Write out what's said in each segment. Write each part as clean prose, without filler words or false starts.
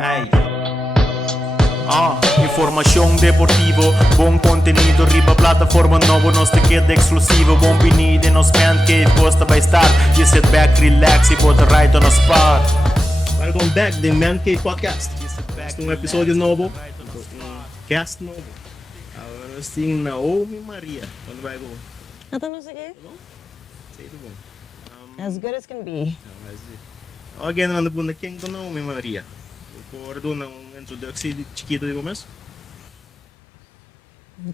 Ay. Información deportivo, bom contenido, riba plataforma novo, nos te queda exclusivo. Bom venida in ons Mancave, posta by star. You sit back, relax, e bota right on the spot. Welcome back din Mancave Podcast. Este um episódio novo, cast novo. Agora nós temos Naomi e Maria. Quando vai go? Não sei o quê. Sei tudo bom. As good as can be. Again, ano po na quem do Naomi e Maria? Voor doen een introductie, chiquito de começo.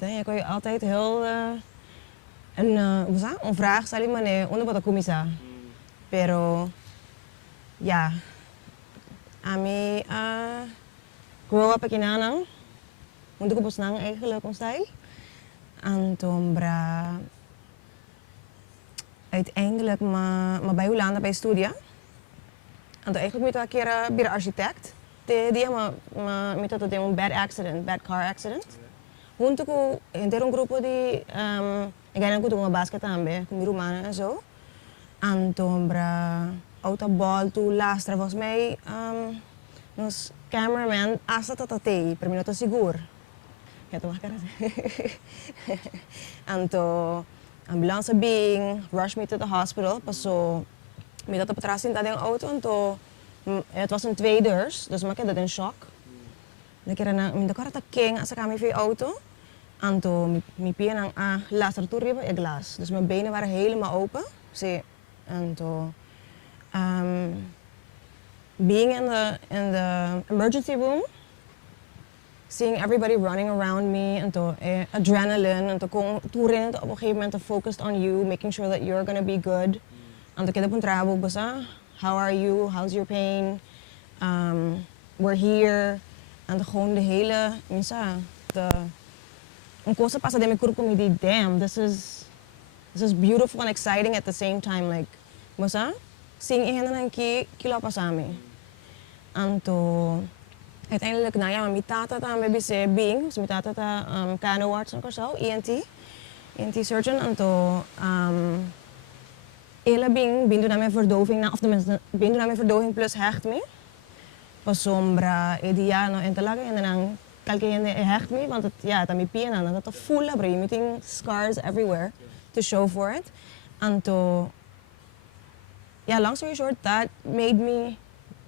Ik kon je altijd heel een vraag stellen, maar nee, onder wat ik zei. Pero ja, ami grow up in Anang, untuk ko nang eigenlijk kung style. Antombra uiteindelijk bij Hollanda bij studia. Anto eigenlijk moet ik een keer bij de architect. Dia me toto de bad car accident. Junto ko inteiro grupo de ganhando ko tunga basket tambe, com rumana e zo. Antombra autobal tu lastra was mij nos cameraman asa tatatei, per minuto seguro. Ja, tu makara. Anto ambulance being rush me to the hospital, paso me dat op atras in dat auto anto het was een 2 deurs, dus ik had dat in shock. Dan kira na minda karata king asa kami voor auto. Anto mi pien ang laser toe riba e glas. Dus mijn benen waren helemaal open. Zie, anto being in the emergency room, seeing everybody running around me, anto adrenaline, anto kung turin op een gegeven moment focused on you, making sure that you're gonna be good. Anto kita pun travel basa. How are you? How's your pain? We're here. En gewoon de hele, een cosa pasa de mi cuerpo me di, damn, this is beautiful and exciting at the same time. Like, masa, seeing ihen na kilo pasami. Anto, uiteindelijk, nou ja, mi tata ta maybe say being, so mi tata ta cano arts en zo, ENT surgeon, anto, Ela bindu namin verdoving na, of tenminste, bindu namin verdoving plus hecht me. Pasombra, ediano, en talaga yun na nang kalkayan hecht me, want het, ja, het ami pia na, dat full abra, you're meeting scars everywhere to show for it. And to, yeah, long story short, that made me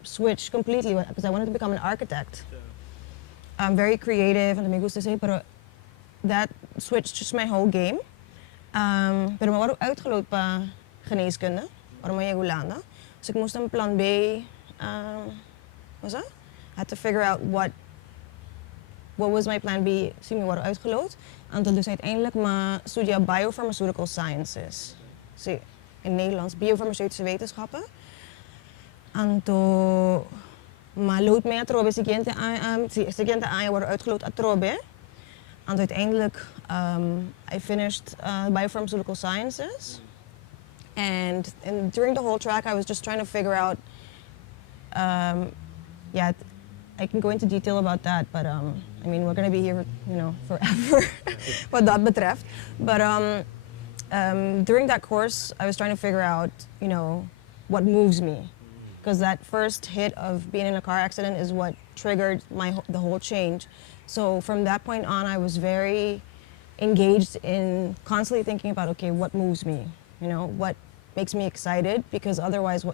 switch completely, because I wanted to become an architect. I'm very creative, and me gusta say, pero that switched just my whole game. Pero mawaro uitgeloot pa geneeskunde, waarom ik Hollanda. Dus ik moest een plan B, had to figure out what was my plan B, zie me worden uitgeloot. En toen dus uiteindelijk mijn studie Biopharmaceutical Sciences. Zie, in Nederlands, biofarmaceutische wetenschappen. En toen mijn lood mee atrobe, siguiente año worden uitgeloot atrobe. En uiteindelijk, I finished Biopharmaceutical Sciences. And during the whole track, I was just trying to figure out, yeah, I can go into detail about that, but I mean, we're gonna be here, forever, what that betreft. But during that course, I was trying to figure out, what moves me, because that first hit of being in a car accident is what triggered the whole change. So from that point on, I was very engaged in constantly thinking about, okay, what moves me, what makes me excited, because otherwise,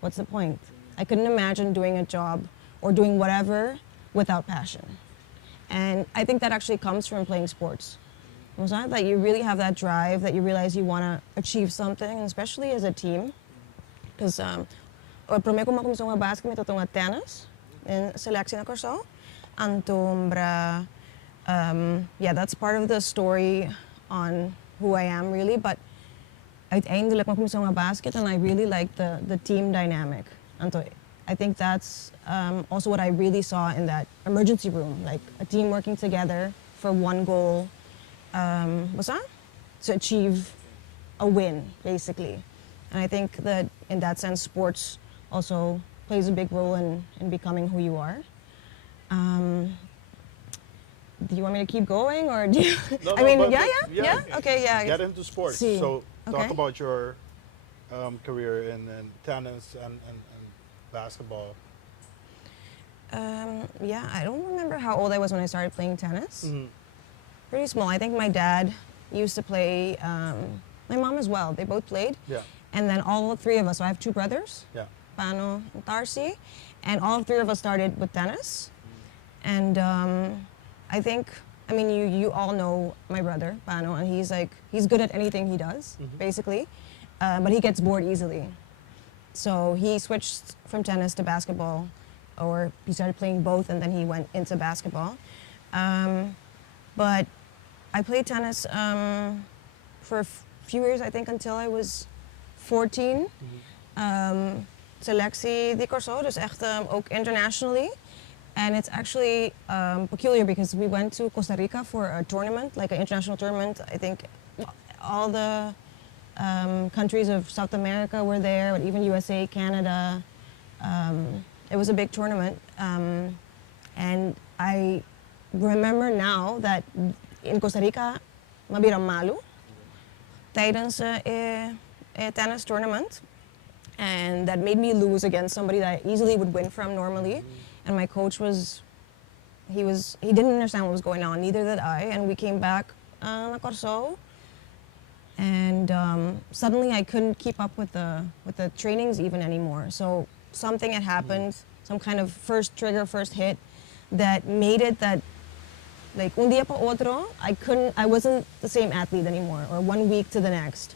what's the point? I couldn't imagine doing a job or doing whatever without passion. And I think that actually comes from playing sports. That you really have that drive, that you realize you want to achieve something, and especially as a team. Because para mim, como começou a basquete, eu estou tennis, in selectie na Corso. Antombra, yeah, that's part of the story on who I am really, but uiteindelijk kwam ik zo naar basket and I really liked the team dynamic. And I think that's also what I really saw in that emergency room, like a team working together for one goal, to achieve a win, basically. And I think that in that sense, sports also plays a big role in becoming who you are. Do you want me to keep going, or do you? No, I mean, but, yeah. Okay, yeah. Get into sports. See. So talk Okay. about your career in tennis and basketball. Yeah, I don't remember how old I was when I started playing tennis. Mhm. Pretty small. I think my dad used to play, my mom as well. They both played. Yeah. And then all three of us, so I have two brothers, Yeah. Pano and Tarsi, and all three of us started with tennis. And I think, I mean, you all know my brother, Pano, and he's good at anything he does, basically, but he gets bored easily. So he switched from tennis to basketball, or he started playing both, and then he went into basketball. But I played tennis for a few years, I think, until I was 14. Selectie di Corso, dus echt ook internationally. And it's actually peculiar because we went to Costa Rica for a tournament, like an international tournament. I think all the countries of South America were there, but even USA, Canada. It was a big tournament. And I remember now that in Costa Rica, mabirang malu tijdens a tennis tournament. And that made me lose against somebody that I easily would win from normally. And my coach he didn't understand what was going on, neither did I. And we came back na Corso. And suddenly I couldn't keep up with the trainings even anymore. So something had happened, some kind of first trigger, first hit, that made it that, like, un día pa otro, I wasn't the same athlete anymore, or 1 week to the next.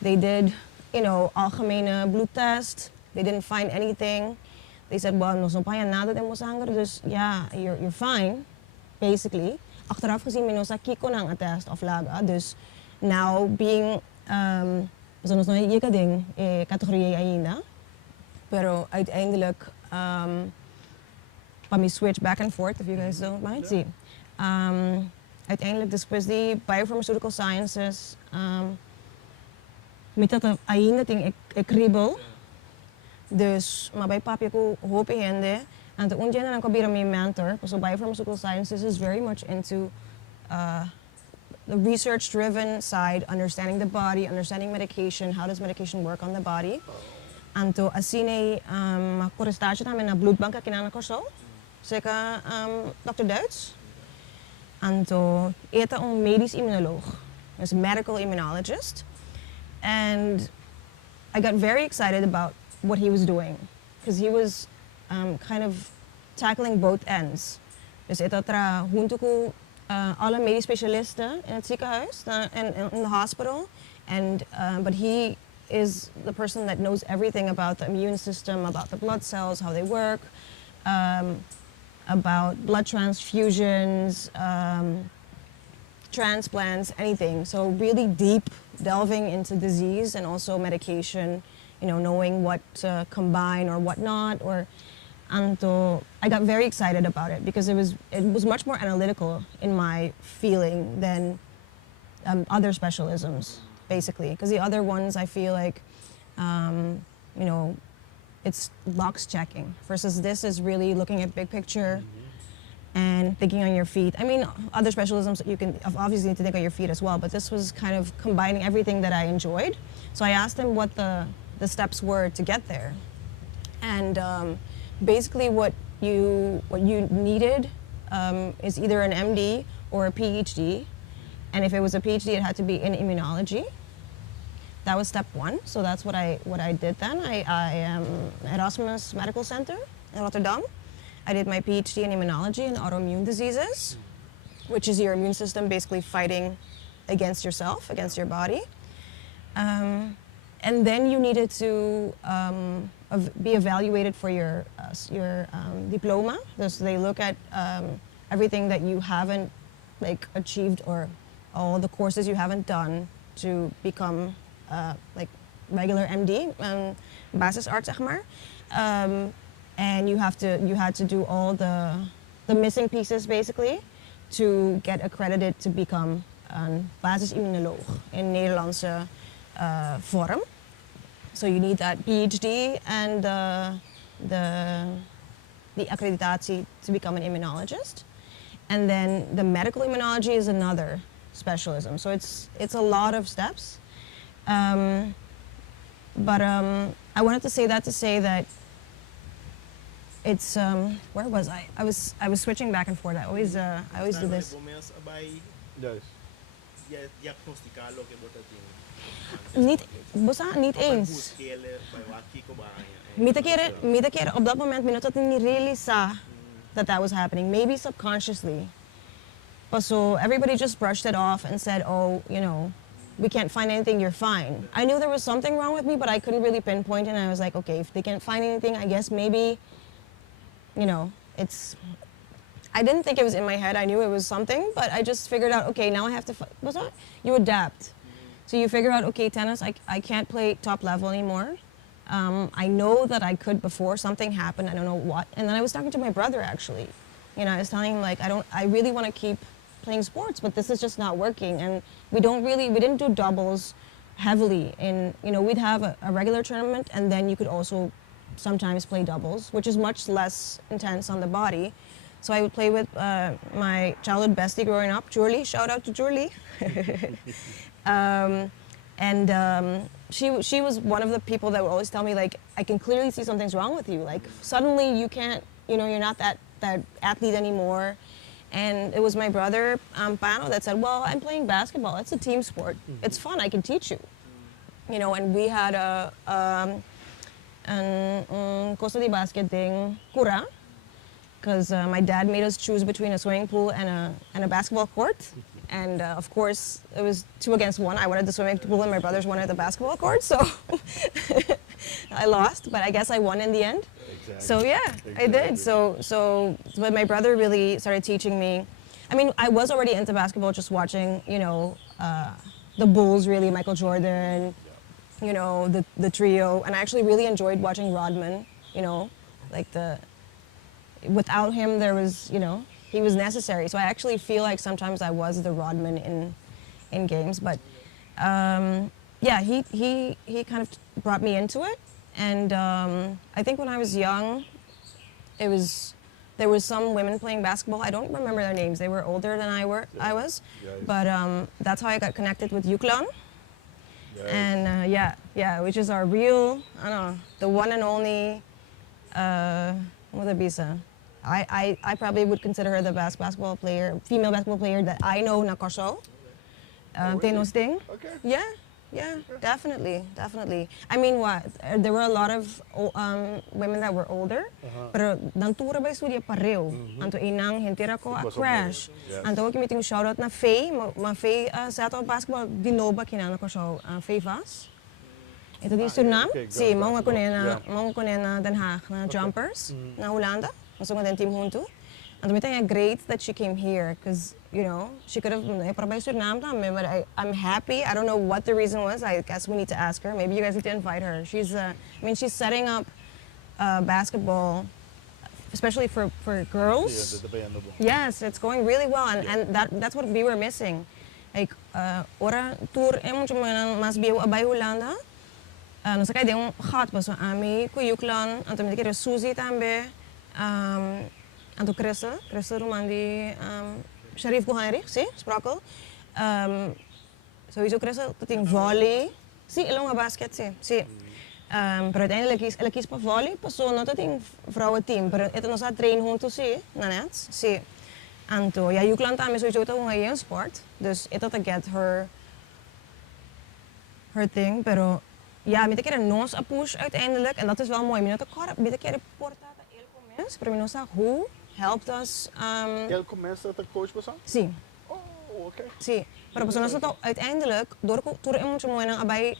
They did, algemene bloedtest. They didn't find anything. They said, well, no pa yan nada de mo sangre, dus yeah, you're fine, basically. Achteraf gezien, may sa kiko ng attest of laga, dus now being, so nos ka ding categorie ainda, pero uiteindelijk, pa switch back and forth, if you guys don't mind, see. Uiteindelijk, después de biopharmaceutical sciences, met dat ainda ting kriebel, dus mabay papi ko hope hende, and the undian na ko bira my mentor, so biopharmaceutical sciences is very much into the research-driven side, understanding the body, understanding medication, how does medication work on the body. And to asine korrestage namin na bloedbank kinana ko so, seka Dr. Duits. And to eta medisch immunoloog, is a medical immunologist. And I got very excited about what he was doing, because he was kind of tackling both ends. Dus ito tra junto ko alle medisch specialisten in het ziekenhuis and in the hospital, and but he is the person that knows everything about the immune system, about the blood cells, how they work, about blood transfusions, transplants, anything. So really deep delving into disease and also medication, knowing what to combine or what not, and I got very excited about it because it was much more analytical in my feeling than other specialisms, basically. Because the other ones, I feel like, it's box checking, versus this is really looking at big picture and thinking on your feet. I mean, other specialisms, you can obviously need to think on your feet as well, but this was kind of combining everything that I enjoyed. So I asked him what the steps were to get there. And basically what you needed is either an MD or a PhD. And if it was a PhD, it had to be in immunology. That was step one. So that's what I did then. I am Erasmus Medical Center in Rotterdam. I did my PhD in immunology and autoimmune diseases, which is your immune system basically fighting against yourself, against your body. And then you needed to be evaluated for your diploma. So they look at everything that you haven't achieved, or all the courses you haven't done to become regular MD, basisarts zeg maar. And you had to do all the missing pieces basically to get accredited to become een basisimmunoloog in Nederlandse vorm. So you need that PhD and the accreditation to become an immunologist. And then the medical immunology is another specialism. So it's a lot of steps. But I wanted to say that it's where was I? I was switching back and forth. I always do this. Juist. Diagnosticalo que bota din. Niet eens. Mita kere op dat moment minut dat niet really saw that was happening. Maybe subconsciously. But so everybody just brushed it off and said, oh, you know, we can't find anything, you're fine. I knew there was something wrong with me, but I couldn't really pinpoint it. And I was like, okay, if they can't find anything, I guess maybe, you know, I didn't think it was in my head. I knew it was something, but I just figured out, okay, now I have to, what's that? You adapt. So you figure out, okay, tennis, I can't play top level anymore. I know that I could before something happened, I don't know what. And then I was talking to my brother actually. You know, I was telling him like, I really want to keep playing sports, but this is just not working. And we didn't do doubles heavily. And, you know, we'd have a regular tournament and then you could also sometimes play doubles, which is much less intense on the body. So I would play with my childhood bestie growing up, Julie. Shout out to Julie. She was one of the people that would always tell me like, I can clearly see something's wrong with you. Like suddenly you can't, you know, you're not that athlete anymore. And it was my brother, Pano, that said, well, I'm playing basketball. It's a team sport. It's fun. I can teach you. You know, and we had an Costa de Basket thing, Cura, because my dad made us choose between a swimming pool and a basketball court. And of course, it was 2 against 1. I wanted the swimming pool and my brothers wanted the basketball court. So I lost, but I guess I won in the end. Exactly. So yeah, I did. But my brother really started teaching me. I mean, I was already into basketball, just watching, you know, the Bulls, really, Michael Jordan, you know, the trio. And I actually really enjoyed watching Rodman, you know, like without him, there was, you know, he was necessary. So I actually feel like sometimes I was the Rodman in games. But yeah, he kind of brought me into it. And I think when I was young, there was some women playing basketball. I don't remember their names. They were older than I was. But that's how I got connected with Yuklan. And yeah, which is our real, I don't know, the one and only, Bisa. I probably would consider her the best female basketball player that I know na Kosovo. Tenos Ding. Okay. Yeah, definitely. I mean, there were a lot of women that were older, pero nantura ba studia pareo. Anto inang hintira ko a crash. Anto ko meeting shout out na Faye, Faye sa ato basketball dinoba kinana ko so Faye Vas. Ito di Suriname. Si mga ko na Den Haag na jumpers na Hollanda. Masuk din team hunto. And I'm great that she came here because, you know, she could have but I'm happy. I don't know what the reason was. I guess we need to ask her. Maybe you guys need to invite her. She's setting up basketball, especially for girls. Yes, it's going really well, and that's what we were missing. Like, ora tour mas bio abay Hollanda. No sa kaya yung gat pa so ami ku Yuklan, anto mi kere Suzy tambe. Anto Cressa Romandi, Sharif Guhairi, sim, sprakel. Sowieso Cressa, dat in volley. Sim, ilong basket, sim. Pero uiteindelijk ela kies para volley, passou não tem vrouwenteam, pero ito nós train junto sim, na net, sim. Anto, ja, Yuklan também sowieso ito een sport, dus ito to get her thing, pero ja, met een keer nos a push uiteindelijk, en dat is wel mooi. Met een keer portata el comes, pero no sa who helped us. El comes dat de coach was aan? Sim. Oh, okay. Sim. Pero nós uiteindelijk door muito mooi na bij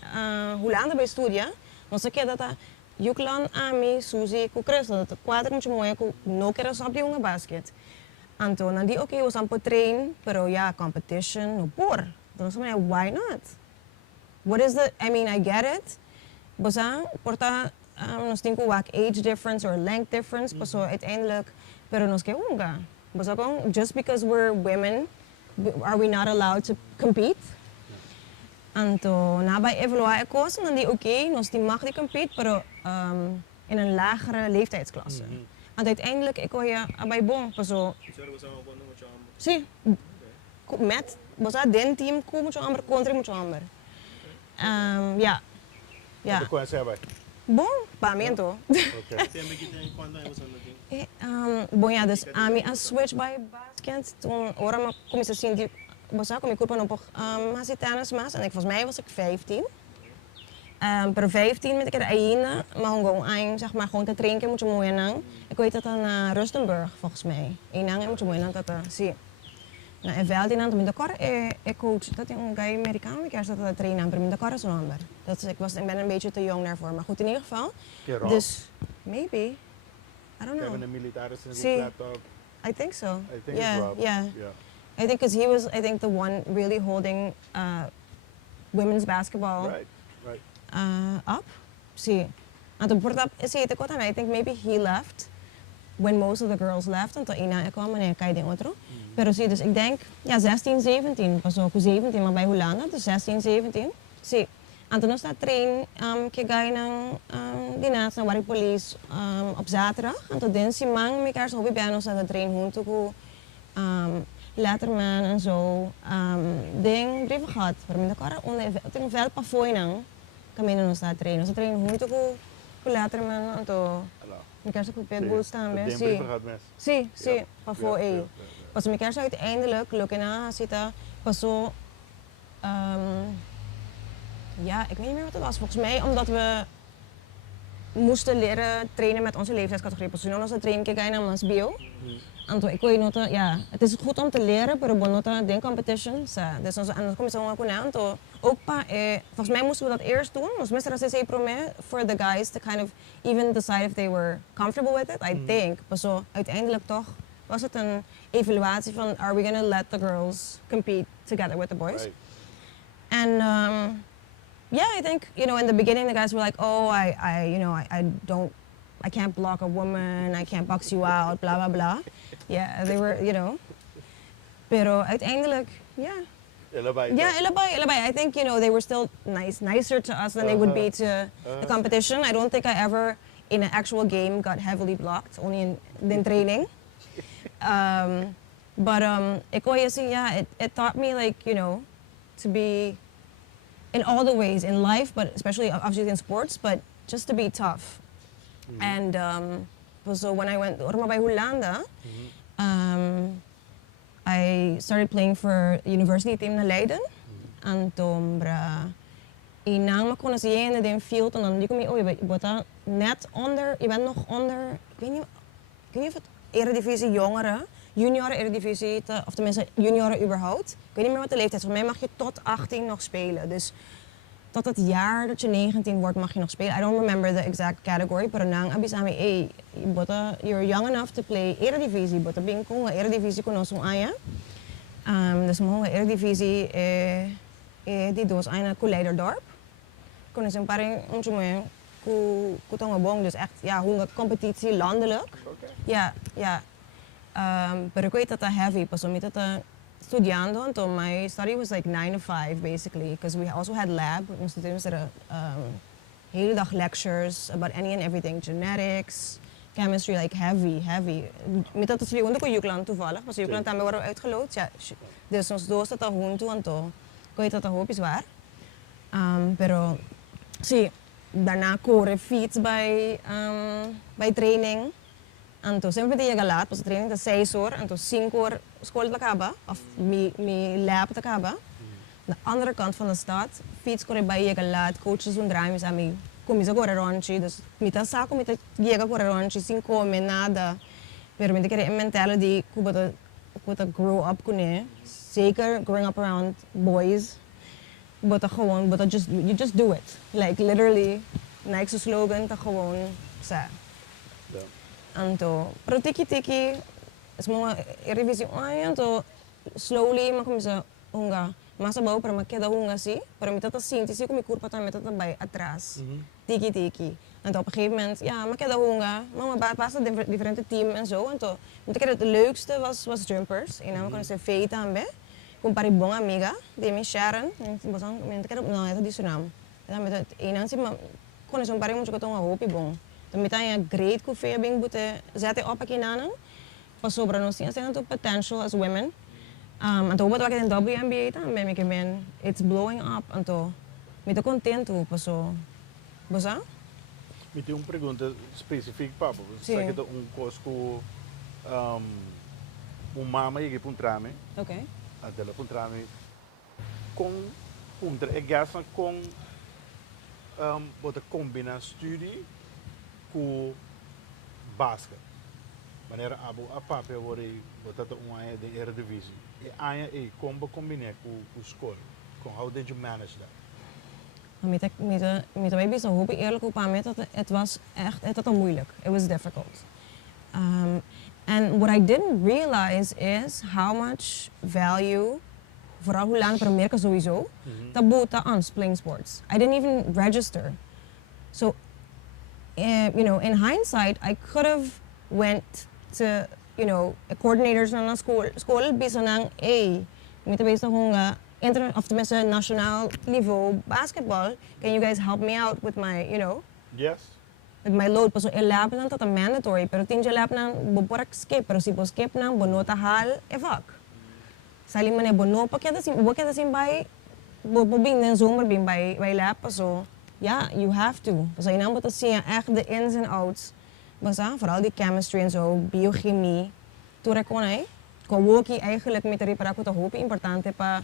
Hollanda bij studia, nós aqui data Yuklan, Ami, Suzy, ku Chris, dat 4 muito mooi ku no quero só de uma basket. Anto, nandi okay, was amper train, pero ja, competition no por. Dan so why not? What is the, I mean, I get it. Bosa, porta, nos tinko wak age difference or length difference, so uiteindelijk, pero nos que unga. Bosa kong, just because we're women, are we not allowed to compete? Anto, nabij evalueren kosten, dan die oké, nos die mag die compete, pero in een lagere leeftijdsklasse. En uiteindelijk, ik hoor je bij bon, so. Sí, met, bosa, den team, ko mucho amber, contra mucho amber. Ja. De coins hebben. Bom, pamento. Okay. Você me kita quando eu sou natin. Bom, ja, dus a switch by basket. Toen ora me comecei a sentir, basta com minha culpa não por mais tennis mas, en volgens mij was ik 15. Per 15 met ik er een, maar gewoon een, zeg maar, gewoon te drinken moet je mooi aan. Ik weet dat aan Rustenburg volgens mij. Een ang moet je mooi aan dat zie. Nou, en wel die aan de kar coach dat een guy Amerikaan ik eerst dat trainen aan per de kar zo'n nummer. Dat ik ben een beetje te jong daarvoor, maar goed in ieder geval. Dus maybe I don't know. Kevin the military See, laptop. I think so. I think yeah, it's Rob. yeah. I think because he was, I think, the one really holding women's basketball Right. up. See, and to put up, see, and I think maybe he left when most of the girls left. En toen ina kwam en ik kijk otro. Pero zie, dus ik denk, ja, 16, 17. Pas ook 17, maar bij Hollanda, dus 16, 17. Zie, en toen was dat train, kijk naar dinaas naar police op zaterdag. En toen dinsdag si mang, mi kaars hobby bij ons dat train junto ko Letterman en zo. Ding, brieven gehad. Maar met elkaar onder vel pa foi nang kami na sa train. Sa train junto ko Letterman en toen. Mi kaars ko pitbull staan bij. Si, pa foi. Pas mi kaars uiteindelijk lukken na zitten pas zo. Ja, ik weet niet meer wat het was. Volgens mij omdat we moesten leren trainen met onze leeftijdscategorie. Pas toen onze trainen kijken naar ons bio. En toen ik weet nog, ja, het is goed om te leren, maar we moeten den competition. Dus onze en kom zo aan to ook pa. Volgens mij moesten we dat eerst doen. Dus Mr. CC promet for the guys to kind of even decide if they were comfortable with it. I think. Maar zo uiteindelijk toch was het een evaluatie van are we gonna let the girls compete together with the boys? Right. And yeah, I think, you know, in the beginning the guys were like, oh, I can't block a woman, I can't box you out, blah, blah, blah. Yeah, they were, you know. Pero uiteindelijk, yeah. Illabay. I think, you know, they were still nicer to us than they would be to the competition. I don't think I ever, in an actual game, got heavily blocked, only in training. But it taught me, like, you know, to be in all the ways in life, but especially obviously in sports, but just to be tough. And so when I went to Hollanda, I started playing for university team na Leiden. En toen inang me conocían in de field en dan digo je bent net onder, je bent nog onder, ik weet niet of het eredivisie jongeren, junioren eredivisie, of tenminste junioren überhaupt. Ik weet niet meer wat de leeftijd is. Voor mij mag je tot 18 nog spelen. Dus tot het jaar dat je 19 wordt mag je nog spelen. I don't remember the exact category, pero nang abisami, you're young enough to play eredivisie, but being kung eredivisie ko nosong aya. Dus mga eredivisie die doos ay na Leiderdorp. Kunnen ze een paar ku tong dus echt ja, hoe competitie landelijk. Ja. But ik weet dat dat heavy, pas om dat estudiando, so my study was like 9 to 5 basically, because we also had lab. We moesten doen hele dag lectures about any and everything, genetics, chemistry, like heavy. Met dat studie onder ko Jukland toevallig, was Jukland daarmee worden uitgeloot. Ja, dus ons doos dat junto en to, ik weet dat dat hoop is waar. Pero, zie, daarna koren fiets bij training. En toen sempre tinha laat, pas training de 6 uur en toen 5 uur school te acaba, of mi lab te acaba. De andere kant van de stad, fiets kon bij je laat, coaches doen draaien aan mij. Kom je correr rondje, dus met dat zaak om te llega correr rondje, sin come nada. Pero met de mentality, kuba grow up kunnen, zeker growing up around boys, but you just do it, like literally, Nike's slogan, dat gewoon, sa. Anto, pero tiki is mga revisi anto slowly makumisa hunga masa bau para makeda hunga si para mitata sinti si kumi kurpa ta mitata bay atras tiki anto op een gegeven moment ja makeda hunga mama passa differente team en zo anto moet ik het leukste was jumpers en dan kon ze feita ambe com pari bom amiga de mi Sharon bosang moet ik no ito di sunam dan met het een si kon ze pari moet ik tonga hopi bom. Dan je great kufea bing bute zetten op aqui nanan. Pas sobra nos tinha sendo potential as women. En toen wat ik in WNBA dan ben it's blowing up en toen met contento paso. Bosa? Me tem uma pergunta específica, Pablo. Sim. Você que cosco mama e que trame, Ok. até lá trame com é gasta com bota combina studie com basket. Maneira a papel worry bota área de Eredivisie. E área e como combinar com escola. How did you manage that? Met mij best hoop ik eerlijk op aan met dat het was echt het was moeilijk. It was difficult. And what I didn't realize is how much value, vooral hoe lang per merken sowieso, dat bood aan playing sports. I didn't even register. So, in hindsight, I could have went to, coordinators naar school, bisa ng, met bezig honga, of tenminste nationaal niveau basketball. Can you guys help me out with my, Yes. with my load? Paso elap lang tata mandatory, pero tinja lap nang boporak skip, pero si bo skip nang bonota hal evak. Sali man bono pa kaya sin bay bobing ng zomer bin bay lap paso. Yeah, you have to. Paso inang bota siya echt de ins and outs. Basta vooral die chemistry en zo, biochemie. Toen ik kon woki eigenlijk met de reparatie te hopen importante pa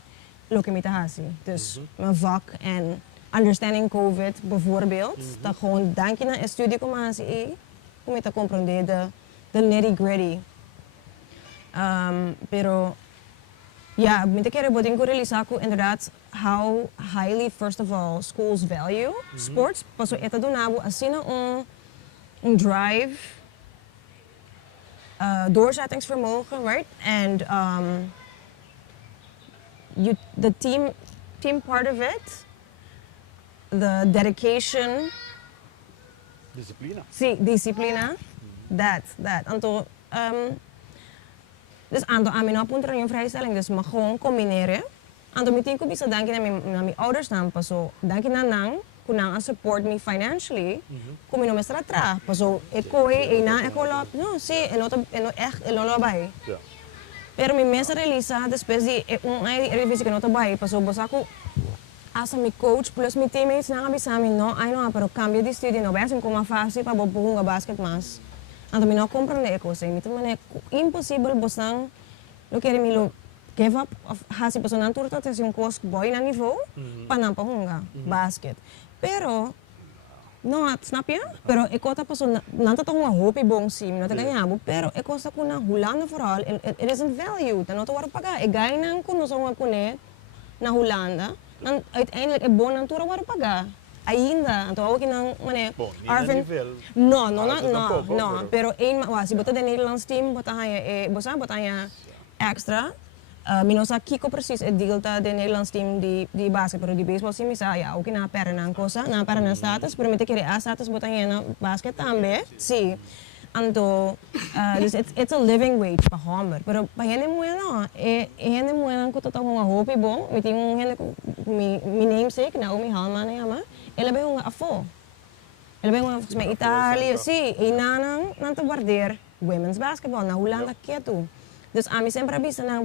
lokimitatie. Dus mijn vak en understanding COVID bijvoorbeeld. Dat gewoon dank je naar een studie komen om te comprenderen de nitty gritty. Pero ja, met de keren wat ik realiseer inderdaad how highly first of all schools value sports. Paso ito doon na asina een drive, doorzettingsvermogen, right? And the team part of it, the dedication. Disciplina. Sí, disciplina. That. Anto, dus amin napunta yung vrijstelling, dus mag gewoon combineren. Anto, mitin ko bisa dankin na mi ouders nampa, so dankin na nang, kunang support me financially, kung no mestra tra. Paso, eko lop, no, si, eno labay. Yeah. Pero mi mesa relisa, después di, revisi que no tabay, paso, bosa ko, asa mi coach plus mi teammates na kami sa amin, no, ay no, pero cambio di studio, no, besin ko mafasi pa, bopong nga basket mas. Anto, mi no comprende eko, say, mito man impossible, bosang, lo kere mi lo, give up, hasi paso nang turta, tes yung course boy na niveau, panampahunga, basket. Pero, no, snap ya? Pero eko tapos nanta to nga hope bong sim, no taganyabo, pero eko sa kuna hulang na for all, it isn't valued. Ano to waro paga, gay nang kuno sa nga kunet na hulanda, nang uiteindelijk bon nang tura waro paga. Ainda, ang tawag ng mane, Arvin. No, pero si bota de Nederlands team, bota haya extra. Minosa kiko precies het deelta de Nederlands team di basket, pero di baseball sim isa ya okay na pera ng kosa, na pera ng status, pero mete kiri status bota na basket tambe. Si anto it's a living wage pa homer, pero pa hene mo no, hene mo nang ko totoo nga hopi bong, miti mo hene mi namesake Naomi Halman na yama, elabe nga afo. Elabe nga sa Italia, si inanang nang tabarder women's basketball na hulanda keto. Dus a mí siempre avisa na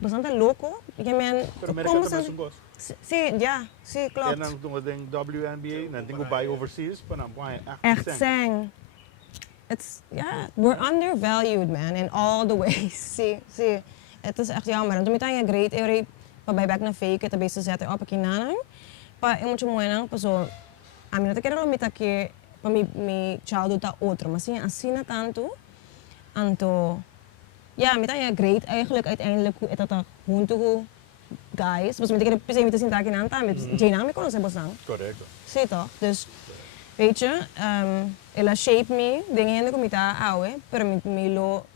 bastante loco, que Pero Amerika também gosto. Sí, klopt. En dan doen we denk WNBA, dan denk ik bij overseas, maar dan word je Echt sang. We're undervalued, man, in all the ways. Sí, het is echt jammer. En toen met een great area, pa bij back na fake, het beste zetten op een nanang, pa mucho bueno, pa so, a mí no te quiero limitar que pa mi childhood ta otro, maar así na tanto, anto. Ja, met een great eigenlijk uiteindelijk hoe het dat gewoon toe guys, was met ik heb met de sintakin aan ta met Jane me kono se bosang. correct. Sí toch? Dus weet je, ela shape me, dingen in de komita awe, pero mi lo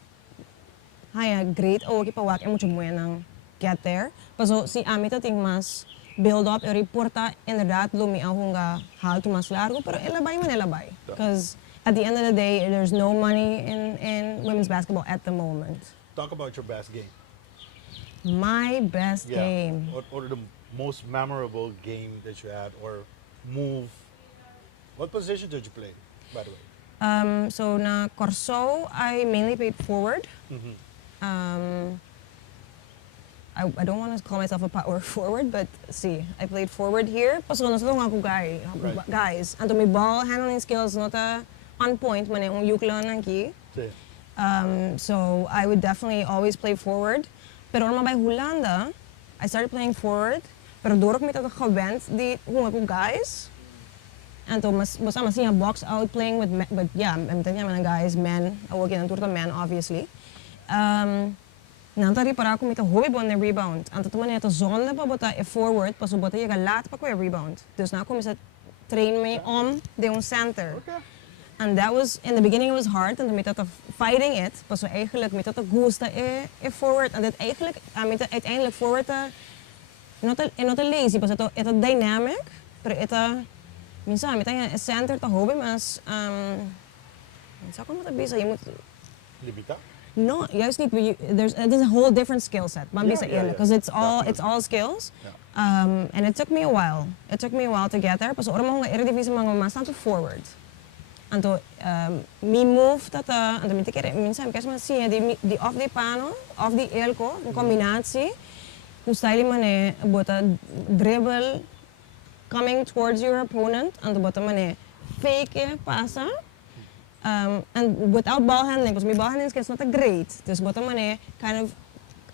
haya great o ki pawak mucho buenang get there. Paso si amita ting mas build up e reporta inderdaad lo mi ahunga halto mas largo, pero ela bay. Because at the end of the day, there's no money in women's basketball at the moment. Talk about your best game. My best game. Or the most memorable game that you had, or move. What position did you play, by the way? So na Corso, I mainly played forward. I don't want to call myself a power forward, but see, I played forward here. Paso na sa ako guys. And my ball handling skills not on point man yung yukla ng ki. Sí. So I would definitely always play forward. Pero naman by Holanda, I started playing forward. Pero door ko met dat gewend die hoe ako guys. And to mas yung box out playing with men, but yeah, I'm telling you guys, men. I work in a men obviously. Nantari para ako met een hobby bon rebound. En dat wanneer het zonde pa bota e forward, pas bota je laat pa ko rebound. Dus nou kom je train me om de un center. Okay. And that was in the beginning it was hard en dan met dat fighting it, pas zo eigenlijk met dat gusta e forward en dat eigenlijk met uiteindelijk forward not a lazy, pas het dynamic, pero het minsan met een center te hobby mas minsan ko mo bisa je moet Limita? no, juist niet. There's a whole different skill set. Because it's all skills. Yeah. And it took me a while. It took me a while to get there. Pas orang mga eredivisie mga mas tanto forward. Anto me move dat anto minti kere minsan kasi man siya di off the pano, off the elko, een combinatie. Hoe style man bota dribble coming towards your opponent. Anto bota man fake pasa. And without ball handling, because my ball handling skills not that great. Dus wat man kind of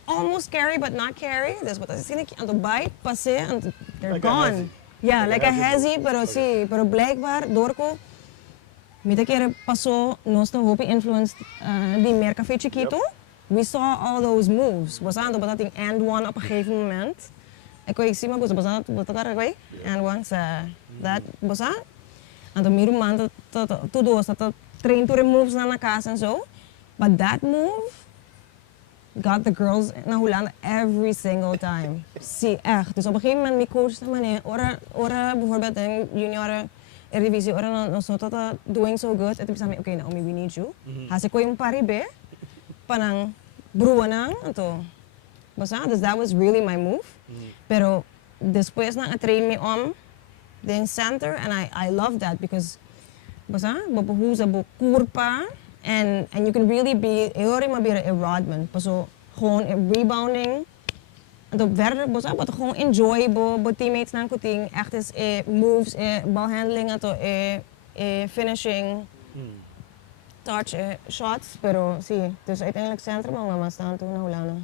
almost carry but not carry. Dus wat is gonna aan de bite, passe, and they're like gone. Yeah, like a hezzy, pero blijkbaar doorko. Met een keer paso, nos de hopi influenced die Mancave Chiquito. We saw all those moves. Was aan dat ding and one op een gegeven moment. Ik weet zie maar, was aan dat daar weet. And one, that was aan. En dan meer man dat tudo dat train to moves na casa and so. But that move got the girls na Holanda every single time. Zie echt. Dus op een gegeven moment mijn coach zei man, ora bijvoorbeeld in junioren Eredivisie, ora no so doing so good. En toen zei okay, Naomi, we need you. Hasi ko yung paribe, panang bruwa nang, ito. Basta, dus that was really my move. Pero después na train me om the center, and I love that because basta bapuhusa bo kurpa and you can really be a rodman. Paso gewoon rebounding. En dan verder basta but gewoon enjoy bo teammates nang kuting echt is moves ball handling ato finishing touch shots pero si dus uiteindelijk center mga mas tanto na Holanda.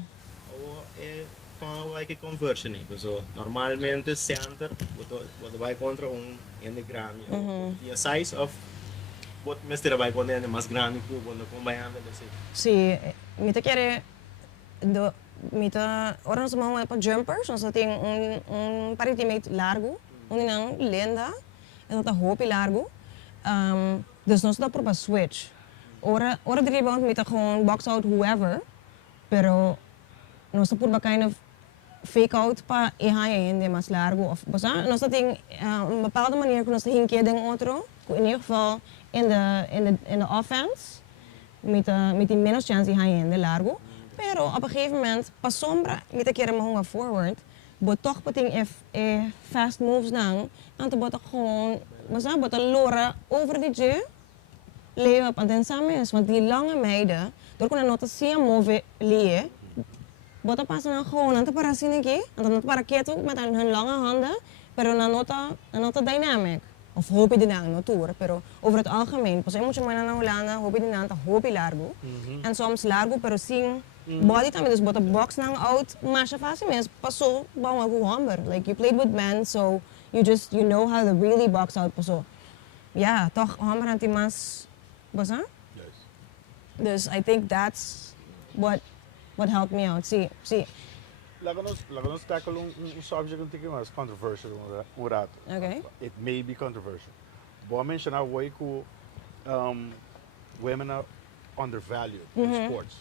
Como que conversion aí, pessoal. Normalmente center, você vai contra grande. E a size of what mestre vai contra é mais grande que quando combinando assim. Sim, mita quer mita orang semua pa jumpers, nós tem paretimate largo, nang lenda, e nota hopi largo. Dus nós dá para switch. Ora de rebound mita gewoon box out whoever, pero nós dá por kind of fake out pa ihayin de mas largo of basta nós tem uma bepaalde manier que nós tem que den outro in ieder geval in the offense met die menos chance ihayin de largo pero op een gegeven moment pas sombra met een keer mahonga forward but toch pating fast moves nang en te bota gewoon basta bota lora over die je layup en dan samen is want die lange meiden door kunnen nota sia move lie bota pasa na gewoon aan te para siniki, aan te para quieto met hun lange handen, pero na nota dynamic. Of hopi din ang tour, pero over het algemeen, pas moet je maar naar Holanda, hopi din ang hopi largo. En soms largo pero sing body time, dus bota box nang out, masha fácil mes, paso bawang ako hamber. Like you played with men, so you know how to really box out paso. Yeah, toch hamber anti mas basa? Yes. Dus I think that's what helped me out. See. Laten we tackle een subject een tikje maar controversial hoe dat. Okay. It may be controversial. But mensen nou hoe ik women are undervalued in sports.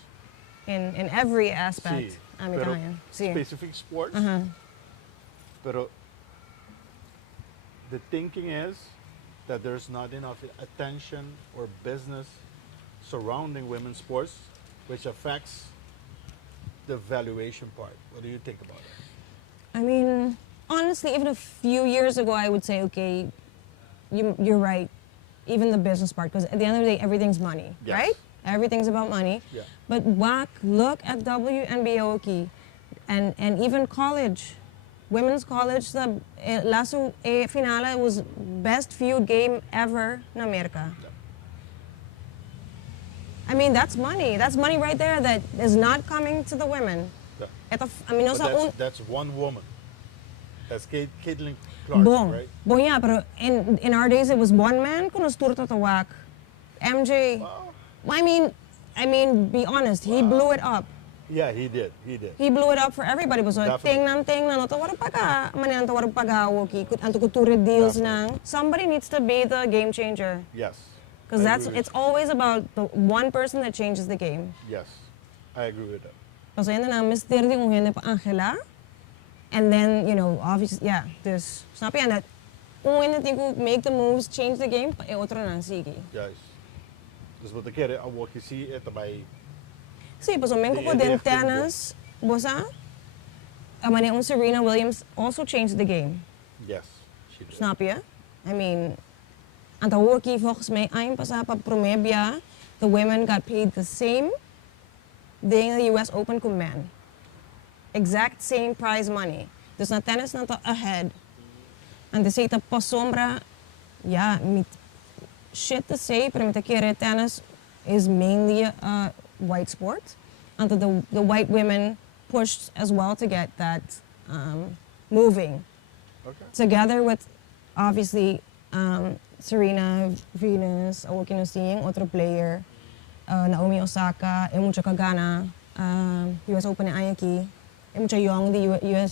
In every aspect. Sí, I'm pero Italian. Sí. specific sports. Pero the thinking is that there's not enough attention or business surrounding women's sports, which affects the valuation part. What do you think about it? I mean, honestly, even a few years ago, I would say, okay, you're right. Even the business part, because at the end of the day, everything's money, Yes. right? Everything's about money. Yeah. But look at WNBA. and even college, women's college, the last finale was best viewed game ever in America. I mean, that's money. That's money right there that is not coming to the women. Yeah. I mean, But that's one woman. That's Caitlin Clark, Bong. right? Bong, yeah, but in our days it was one man kung nasturo tatawak. MJ. Wow. I mean, be honest, he blew it up. Yeah, he did. He did. He blew it up for everybody. So, Definitely. tingnan, no, tawara paga, manan tawara pagawo ki, anto kuture deals nang. Somebody needs to be the game changer. Yes. Because I agree with it's always about the one person that changes the game. Yes, I agree with that. So, yun na mister di kung hindi pa Angela. And then, you know, obviously, yeah, there's, snap yan, that kung hindi ko make the moves, change the game, otro na, sige. Yes. Dus wat ik keren, wat je ziet, het bij. Sí, pues mengo po din tennis, bosa. Amani Serena Williams also changed the game. Yes, she did. Snap je? I mean, ang tawaki volgens mij ayon pa sa pagpromebya, the women got paid the same day in the US Open kung men. Exact same prize money. Dus na tennis na to ahead. And the sita pa sombra, yeah, shit to say, pero met kere tennis is mainly a white sport. And the white women pushed as well to get that moving. Okay. Together with, obviously, Serena, Venus, seeing otro player, Naomi Osaka, mucho kagana, US Open en Ayaki, mucho young, the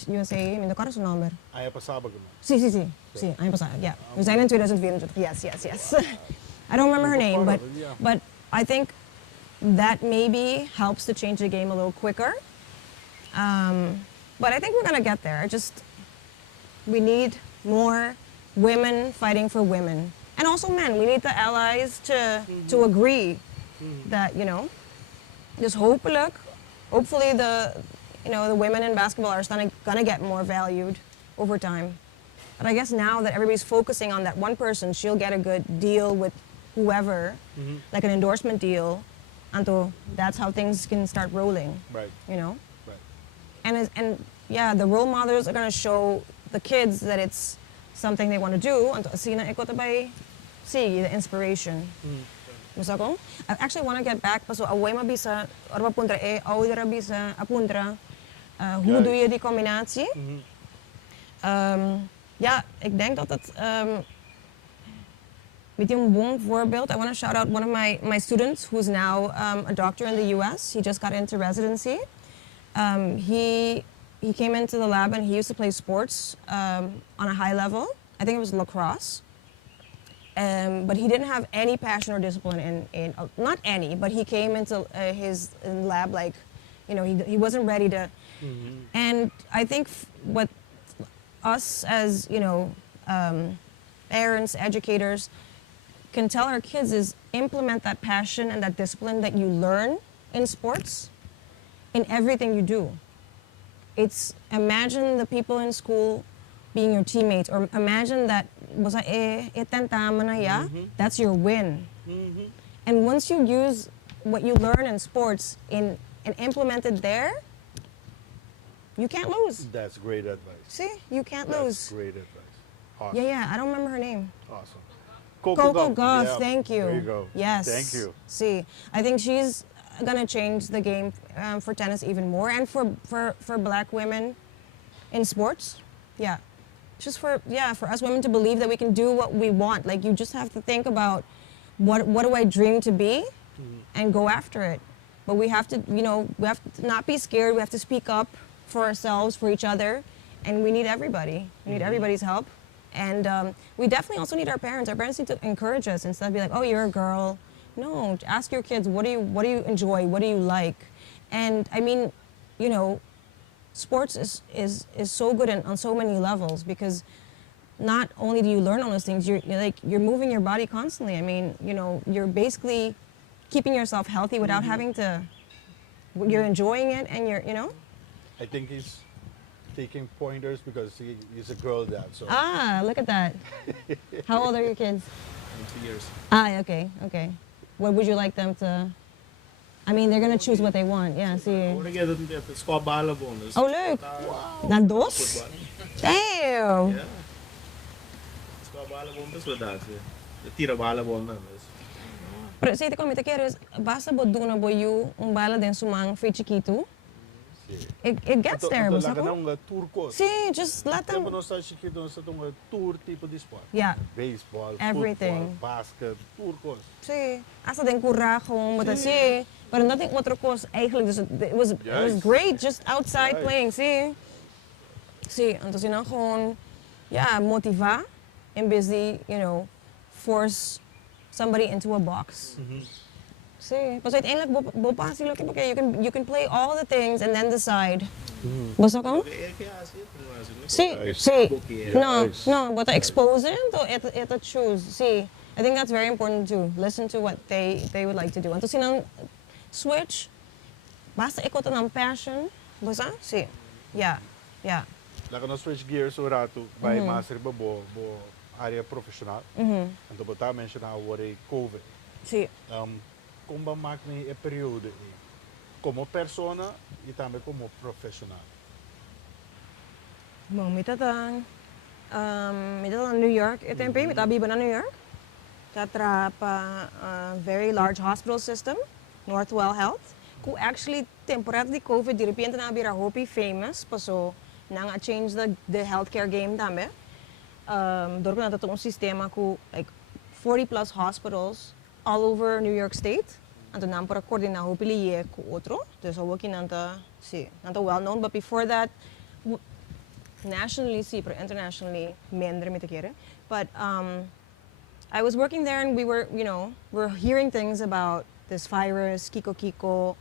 USA, no recuerdo su nombre. Hij heeft een samen gemaakt. Sí, año pasado, yeah. We zijn in 2024, yes. I don't remember her name, but I think that maybe helps to change the game a little quicker. But I think we're gonna get there. We need more women fighting for women. And also men, we need the allies to agree that, you know, just hopefully the women in basketball are gonna get more valued over time. But I guess now that everybody's focusing on that one person, she'll get a good deal with whoever, like an endorsement deal, and that's how things can start rolling. Right. You know? Right. And yeah, the role models are gonna show the kids that it's something they want to do. And sina iko tabay, see the inspiration. Gusto ko? I actually want to get back so away mabisa orba puntra ouder bisa apuntra hoe doe je die combinatie? Ja, ik denk dat het met een bon voorbeeld. I want to shout out one of my students who's now a doctor in the US. He just got into residency. He came into the lab and he used to play sports on a high level. I think it was lacrosse. But he didn't have any passion or discipline in not any, but he came into his lab like, you know, he wasn't ready to. And I think what us as, you know, parents, educators can tell our kids is implement that passion and that discipline that you learn in sports in everything you do. It's imagine the people in school being your teammates, or imagine that that's your win. And once you use what you learn in sports and implement it there, you can't lose. That's great advice. See, you can't That's lose. great advice. Awesome. Yeah, I don't remember her name. Awesome. Coco Gauff, Yeah, thank you. There you go. Yes. Thank you. See, I think she's gonna change the game for tennis even more, and for black women in sports. Yeah, just for us women to believe that we can do what we want. Like, you just have to think about what do I dream to be, and go after it. But we have to, you know, we have to not be scared. We have to speak up for ourselves, for each other, and we need everybody. We need everybody's help. And we definitely also need our parents. Our parents need to encourage us instead of be like, oh, you're a girl. No, ask your kids, what do you enjoy? What do you like? And I mean, you know, sports is so good on so many levels, because not only do you learn all those things, you're moving your body constantly. I mean, you know, you're basically keeping yourself healthy without having to. You're enjoying it, and you know. I think he's taking pointers because he's a girl dad. So. Ah, look at that. How old are your kids? 2 years. Ah, okay. What would you like them to I mean, they're gonna choose what they want. Yeah, Ik see. hoor dat het squabbalen bonus. Oh, leuk. Na dos? Damn. Ja. Squabbalen bonus wat dat. De tirabalen bonus. Pero sa ito ko, mita kaya basta bo doon na bo you, bala din sumang fei chiquito. It gets there, basta Laga ko. ng tour course. See, just let Tempo them. no sa chiquito sa tong tour tipo de sport. Yeah. Baseball, Everything. football, basket, tour course. Sí, hasta din curacao, but sí. Pero nothing otro cos eigenlijk, dus it was Yes. great just outside Right. playing, sí. Sí, entonces yun gewoon, yeah, motiva and busy, you know, force somebody into a box. Sí, pues uiteindelijk bopa sila okay, you can play all the things and then decide. Basta ko? Sí, sí. No, no, but expose it, ito choose. See, I think that's very important too. Listen to what they would like to do. Entonces sinang switch, basta ikot ng passion. Basta? Sí. Yeah, yeah. Laga no switch gears o rato by master bo área profissional. Então botar mencionar o COVID. Sí. Como ba mak ni e período como persona e também como profissional. Bom, mitatang New York. Ito yung mitabi ba na New York? Katra pa very large hospital system, Northwell Health. Who actually temporarily COVID, di repente na bira hopi famous, paso nang change the healthcare game dame. Door ko na tatong sistema ko like 40 plus hospitals all over New York State. Anto nang para coordina hopi liye ko otro. Dus working nanta well known, but before that nationally, sí, pero internationally, mendre me te quiere. But I was working there and we were, you know, we're hearing things about this virus, kiko.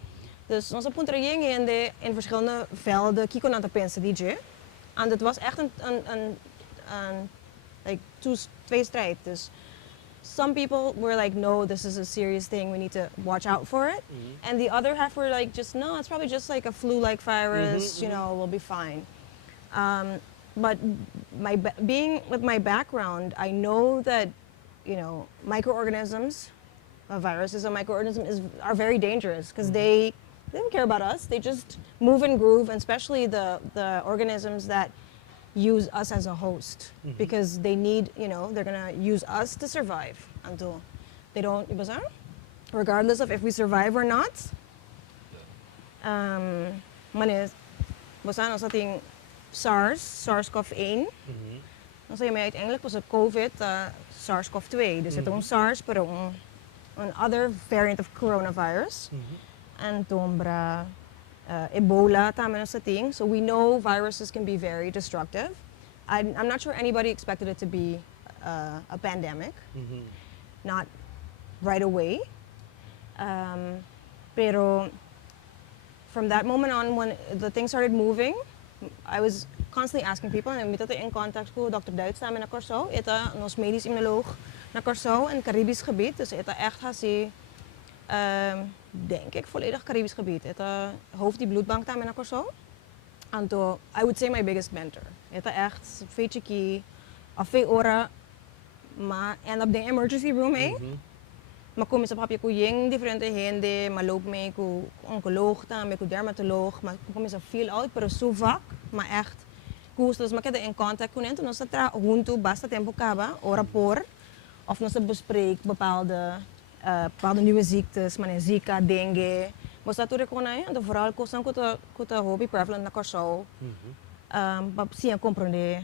Dus onze punten in verschillende velden kiko na te pensen DJ. En het was echt een like twee strijd. Dus some people were like, no, this is a serious thing, we need to watch out for it. And the other half were like, just no, it's probably just like a flu-like virus, you know, we'll be fine. But being with my background, I know that, you know, microorganisms, viruses and microorganisms are very dangerous because they don't care about us. They just move and groove, and especially the organisms that use us as a host because they need, you know, they're gonna use us to survive until they don't, regardless of if we survive or not. Manis, basta sa ating SARS-CoV-1. Dan zei je mij uiteindelijk was het COVID, SARS-CoV-2. Dus itong SARS, pero een other variant of coronavirus. En toen Ebola tama sa thing. So we know viruses can be very destructive. I'm not sure anybody expected it to be a pandemic. Not right away. Pero from that moment on, when the thing started moving, I was constantly asking people, en met in contact ko Dr. Duits namin na Corso, ita nos medisch immunoloog na Corso en Caribisch gebied, dus ita echt hasi, denk ik volledig Caribisch gebied, ita hoofd die bloedbank namin na Corso, en to I would say my biggest mentor, ita echt feitjiki, affe ora, ma end up the emergency room makom sa papje ko yung differente hende, maloop me ko oncoloog me ko dermatoloog, maar kom sa feel out, pero so vaak, maar echt gusto mas makita in contact ko nento, nasa tra junto basta tempo kaba, ora por, of nasa bespreek bepaalde nieuwe ziektes, maar Zika, dengue, mas nature ko na yan, vooral ko san ko ta hobby prevalent na Corso, siya comprende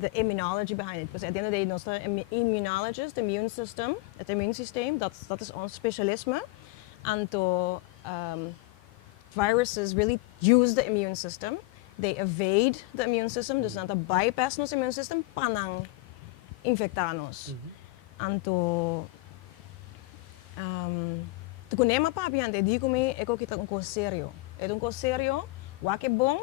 the immunology behind it. Because at the end of the day, nos immunologist, the immune system, het immuunsysteem, dat is ons specialisme. En to viruses really use the immune system. They evade the immune system, dus dan bypass nos immune system, panang infectanos. En to kunema papi ante, di kumi eko kita un serio. Et un serio, wake bom.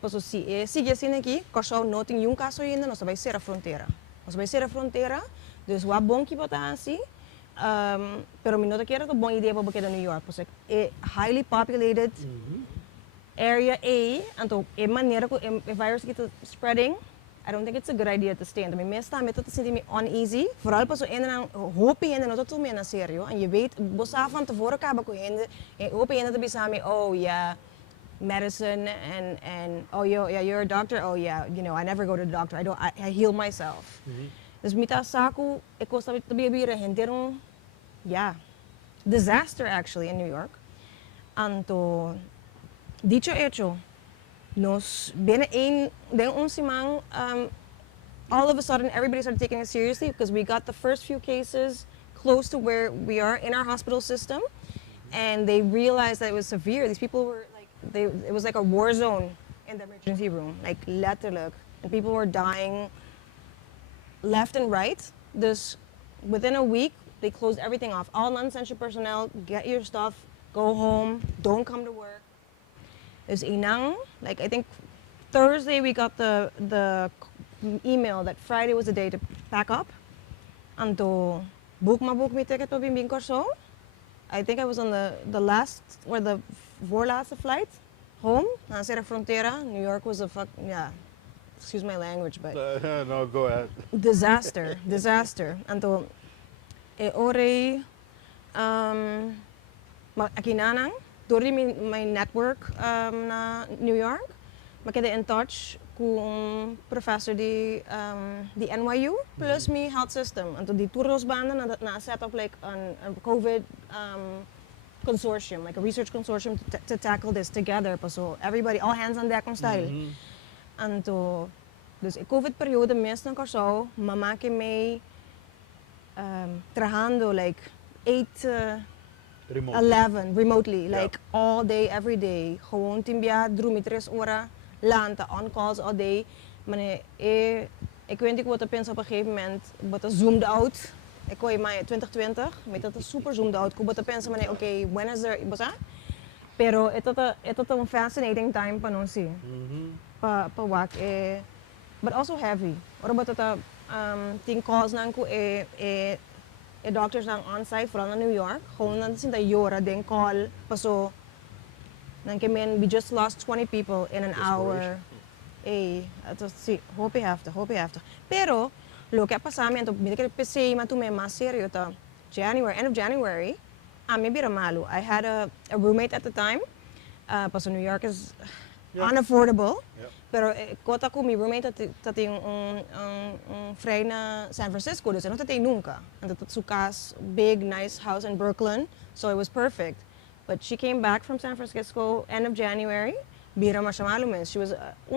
Paso sigue assim aqui, Corso não tem nenhum caso ainda, nós vai ser a fronteira. Nós vai ser a fronteira, dus wat bom que botar assim, pero me nota que era uma boa ideia para porque New York, porque é highly populated area A, então é maneira que o virus que está spreading, I don't think it's a good idea to stay. En dan meestal met dat zit me uneasy. Vooral pas zo en dan hoop je en dat me na serio. En je weet, bosa van tevoren kan ik hende. En hoop je en dat besame. Oh yeah, medicine and oh yeah, you're a doctor. Oh yeah, you know I never go to the doctor. I heal myself. Dus mita saku, ik was dat bibira henderong. Yeah, disaster actually in New York. Anto, dicho hecho. Nos binnen onze man, all of a sudden everybody started taking it seriously because we got the first few cases close to where we are in our hospital system, and they realized that it was severe. These people were like, it was like a war zone in the emergency room, like letterlijk, and people were dying left and right. Dus within a week, they closed everything off. All non-essential personnel, get your stuff, go home, don't come to work. Dus inang, like I think Thursday we got the email that Friday was the day to pack up. Anto book me ticket to Bimbing Corso. I think I was on the last or the voorlaatste flight home. Na Sierra Frontera, New York was excuse my language, but no, go ahead. disaster. Anto ore akinanang. Door mijn network na New York, ik heb in touch met professor die NYU plus mijn health system. En toen die toerlosbanen na set up like a COVID consortium, like a research consortium to tackle this together. So everybody, all hands on deck on style. En toen, dus in COVID periode meestal ook zo, mama ke mee trabajando like 8 remotely, like all day, every day. Gewoon timbia, drumi 3 ora, lanta, on calls all day. Maar ik weet niet wat ik op een gegeven moment, wat ik zoomed out. Ik kon je maar 2020, met dat super zoomed out. Ik wat ik pensa, maar oké, when is there, bosa? Pero het een fascinating time pa non si. Pa wak but also heavy. Ora wat dat ting calls nang ko doctors lang on site vooral in New York. Gewoon dan sinta yora den call paso. Dan we just lost 20 people in an hour. Het was hope heftig. Pero lo que pasame en to que PC ma tu me más serio ta end of January. Maybe malo. I had a roommate at the time. Paso New York is unaffordable. Pero kota ko mi roommate dat vrij na San Francisco, dus not dat nunca. And that su casa, big nice house in Brooklyn, so it was perfect. But she came back from San Francisco end of January. Bira maar malo mens. She was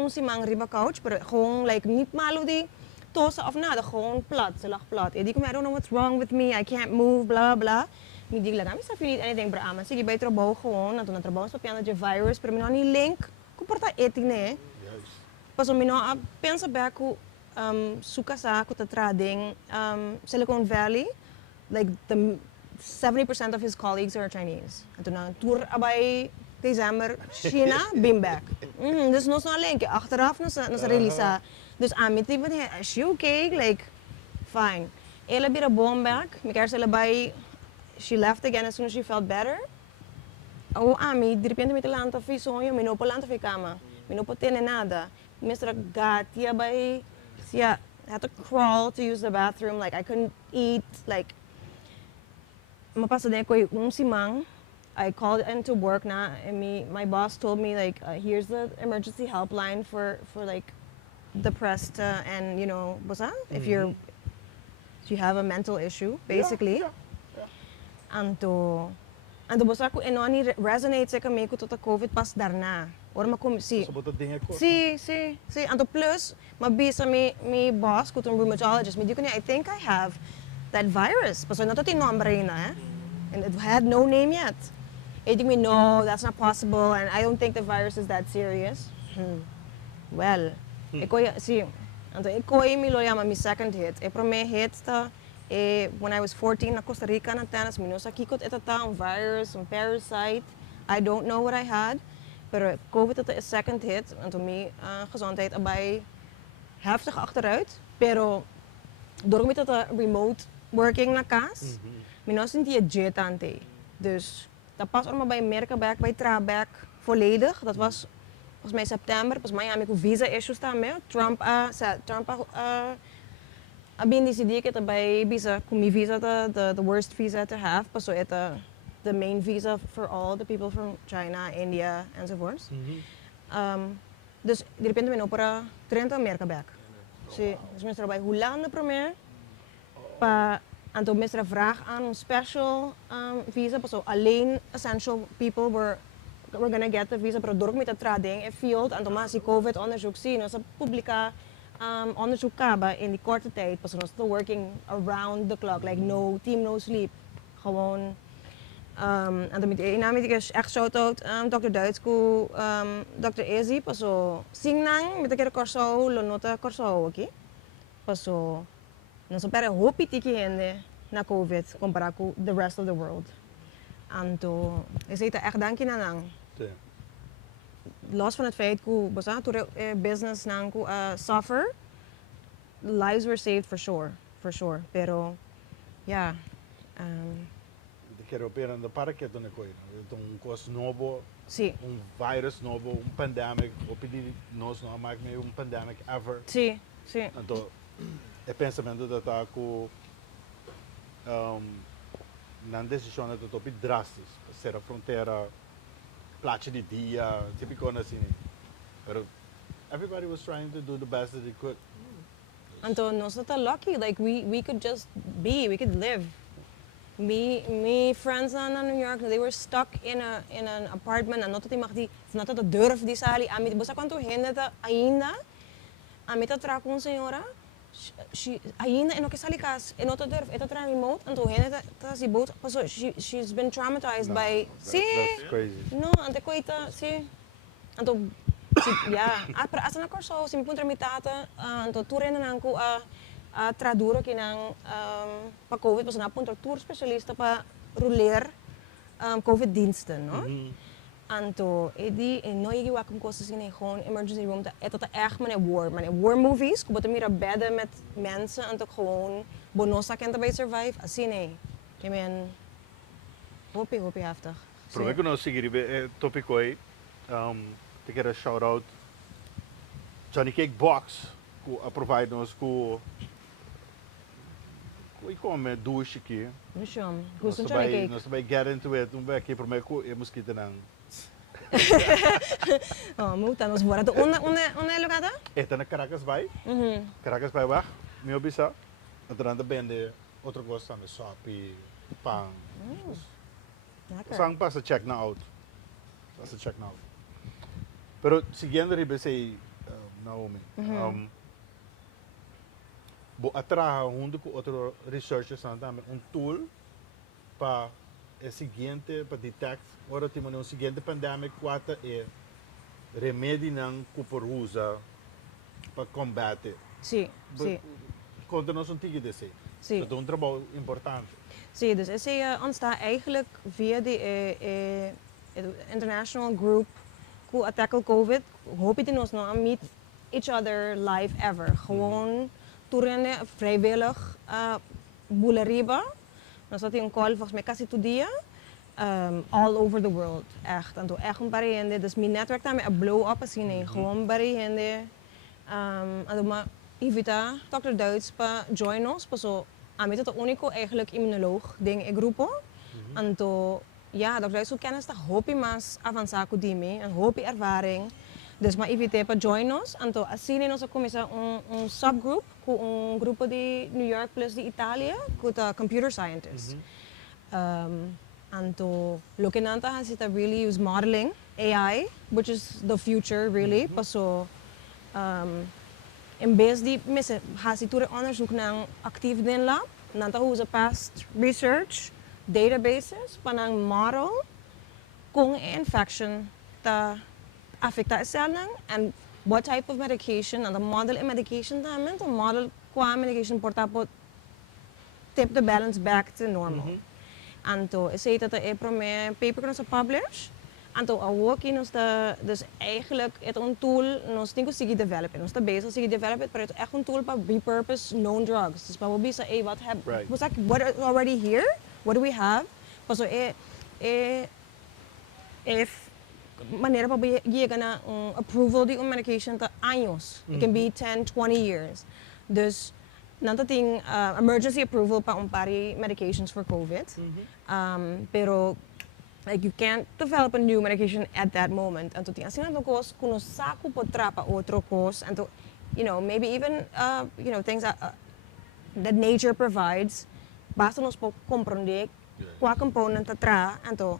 simang riba couch, pero gewoon like niet malo di tosa of nada, gewoon plat, ze lag plat. I don't know what's wrong with me, I can't move, blah blah. Mi digla kami if you need anything bra ama. Sige bay trabaho gewoon, na trabaho sa piano de virus, pero mi ni link ko porta etine. Paso mino pensa back ko suka sa ko trading Silicon Valley, like the 70% of his colleagues are Chinese. Ato na tour abay December China bim back. Dus nos na link achteraf nos release. Dus amit even is she okay? Like fine. Ela bira bomb back. Mi kar sila bay she left again as soon as she felt better. Oh ami de repente me lanta fi sonho, me no lanta fi cama. Me no potene nada. Mr. Gatia by I had to crawl to use the bathroom, like I couldn't eat, like mapasade ko simang. I called into work na and my boss told me like here's the emergency helpline for like depressed and you know bosa if you have a mental issue basically. Anto bosa ko enoni resonates kami ko to COVID pas darna. Or sí. Sí. And plus, mabisa mi boss, kutong rheumatologist, I think I have that virus. Paso na to nombre na, and it had no name yet. I think no, that's not possible, and I don't think the virus is that serious. Well, sí. And ikoy mi lo llama mi second hit. Pro me hit ta when I was 14 na Costa Rica na tanas minosa kikot etata un virus, un parasite. I don't know what I had. Pero COVID had een second hit en toen mijn gezondheid erbij heftig achteruit. Pero door met dat remote working na kas, mijn was niet die jet ante. Dus dat pas allemaal bij merken bij traback volledig. Dat was volgens mij september, pas Miami com visa issues também. Trump been decidido que também visa com minha visa the worst visa to have, pas so ita the main visa for all the people from China, India and so forth. Dus de repente me no para 30 America back. Sí, dus mensen erbij hoe lang primeiro pa então mestra vraag aan een special visa, so alleen essential people were gonna get the visa, pero door met de trading in field en toen die COVID onderzoek zien, dus publica onderzoek kaba in die korte tijd, pas was still working around the clock, like no team, no sleep, gewoon. En dan met ik echt shout-out Dr. Duitsku, Dr. Ezi, pas so singnang met een corso, lo nota corso aqui, pas so não só para hopi tiki hende na COVID comparado com the rest of the world. Então, eu sei echt dankie nang. Los van het feit que basta tu business nang ku suffer, lives were saved for sure. Pero yeah. De quero operar no parque do necoio. Então coisa novo, Sim. Virus novo, pandemic, opini nós não mais meio pandemic ever. Sim. Então é pensamento da tá com na decisão da top drásticos, ser a fronteira placa de dia, típico assim. Pero everybody was trying to do the best that they could. Então nós tá lucky, like we could just be, we could live. Me friends in New York, they were stuck in an apartment and not dat de durf die sali. A mim bosa quanto gente ainda. A mim tá tra com senhora. Ainda en ook is alikas en not durf eta tra remote en to gente tá si boat. So she's been traumatized by. That's crazy. No, ante coita, sí. Anto ja, para asa na corso sim punta mitata, anto tour na ko a traduro que nang pa COVID, pas na punta tour specialista pa ruler COVID diensten, no? Anto edi no igi wakum kosten in gewoon emergency room ta eta echt war movies, ko mira bedden met mensen en toch gewoon bonosa kent bij survive, assim nee. I mean hopi heftig. Probeer que nós seguir tópico aí. Te quero shout out Johnny Cake Box que provide nos com come douche aqui. No chão. Gusto Johnny Cake. Nós vai get into it, não vai aqui prometo que é mosquito não. Oh, muta nos bora. Onde lugar? Eta na Caracas Bay. Caracas Bay ba? Me obisa. Atrás vende outra coisa também, sopi, pão. Sang passa check na out. Passa check na out. Pero siguiendo ribe sei Naomi. Bo atrás junto com outro researchers também tool para o seguinte para detect ora temos um seguinte pandemic quata é remédio não que usa para combater. Sim. Conta-nos tigre desse. Sim. Dat is een trabalho importante. Zie, dus SE ontstaat eigenlijk via de international group who tackle COVID. Hoop je ons nog meet each other live ever. Gewoon toerende vrijwillig boeleriba. Dan staat hij een call volgens mij kasi dia all over the world. Echt. En toen echt een barriende. Dus mijn netwerk daarmee een blow up is nee. Gewoon barriende. En toen maar invita Dr. Duits pa join ons. So a mí het único eigenlijk immunoloog ding in grupo. En toen ja, Dr. Duits kennis dat hopi mas avançar com dimi en hopi ervaring. Dus maar invite pa join ons. En toen assim nós começa subgroup com grupo de New York plus de Italië com the computer scientists. En toen lokinanta has it really use modeling AI, which is the future really. So in vez die mensen gaan ze toe onderzoek naar actief den lab, nanta hoe ze past research databases panang model kung infection ta affecta cellen and what type of medication and the model in medication tamen to model qua medication porta pot tip the balance back to normal. Anto say dat de prome paper kunnen ze publish. Anto awaki nos da dus eigenlijk het een tool nos tinko sige develop. Nos da bezig sige develop het, maar het echt een tool para repurpose known drugs. Dus maar we bisa wat have was like what is already here? What do we have? So if manera pa llega na approval di medication ta años. It can be 10, 20 years. Dus nanto ting emergency approval pa pari medications for COVID. Pero like you can't develop a new medication at that moment. And to ting asina to kos kuno saku potra pa otro kos and to maybe even things that nature provides. Basta nos po comprender qua component atra and to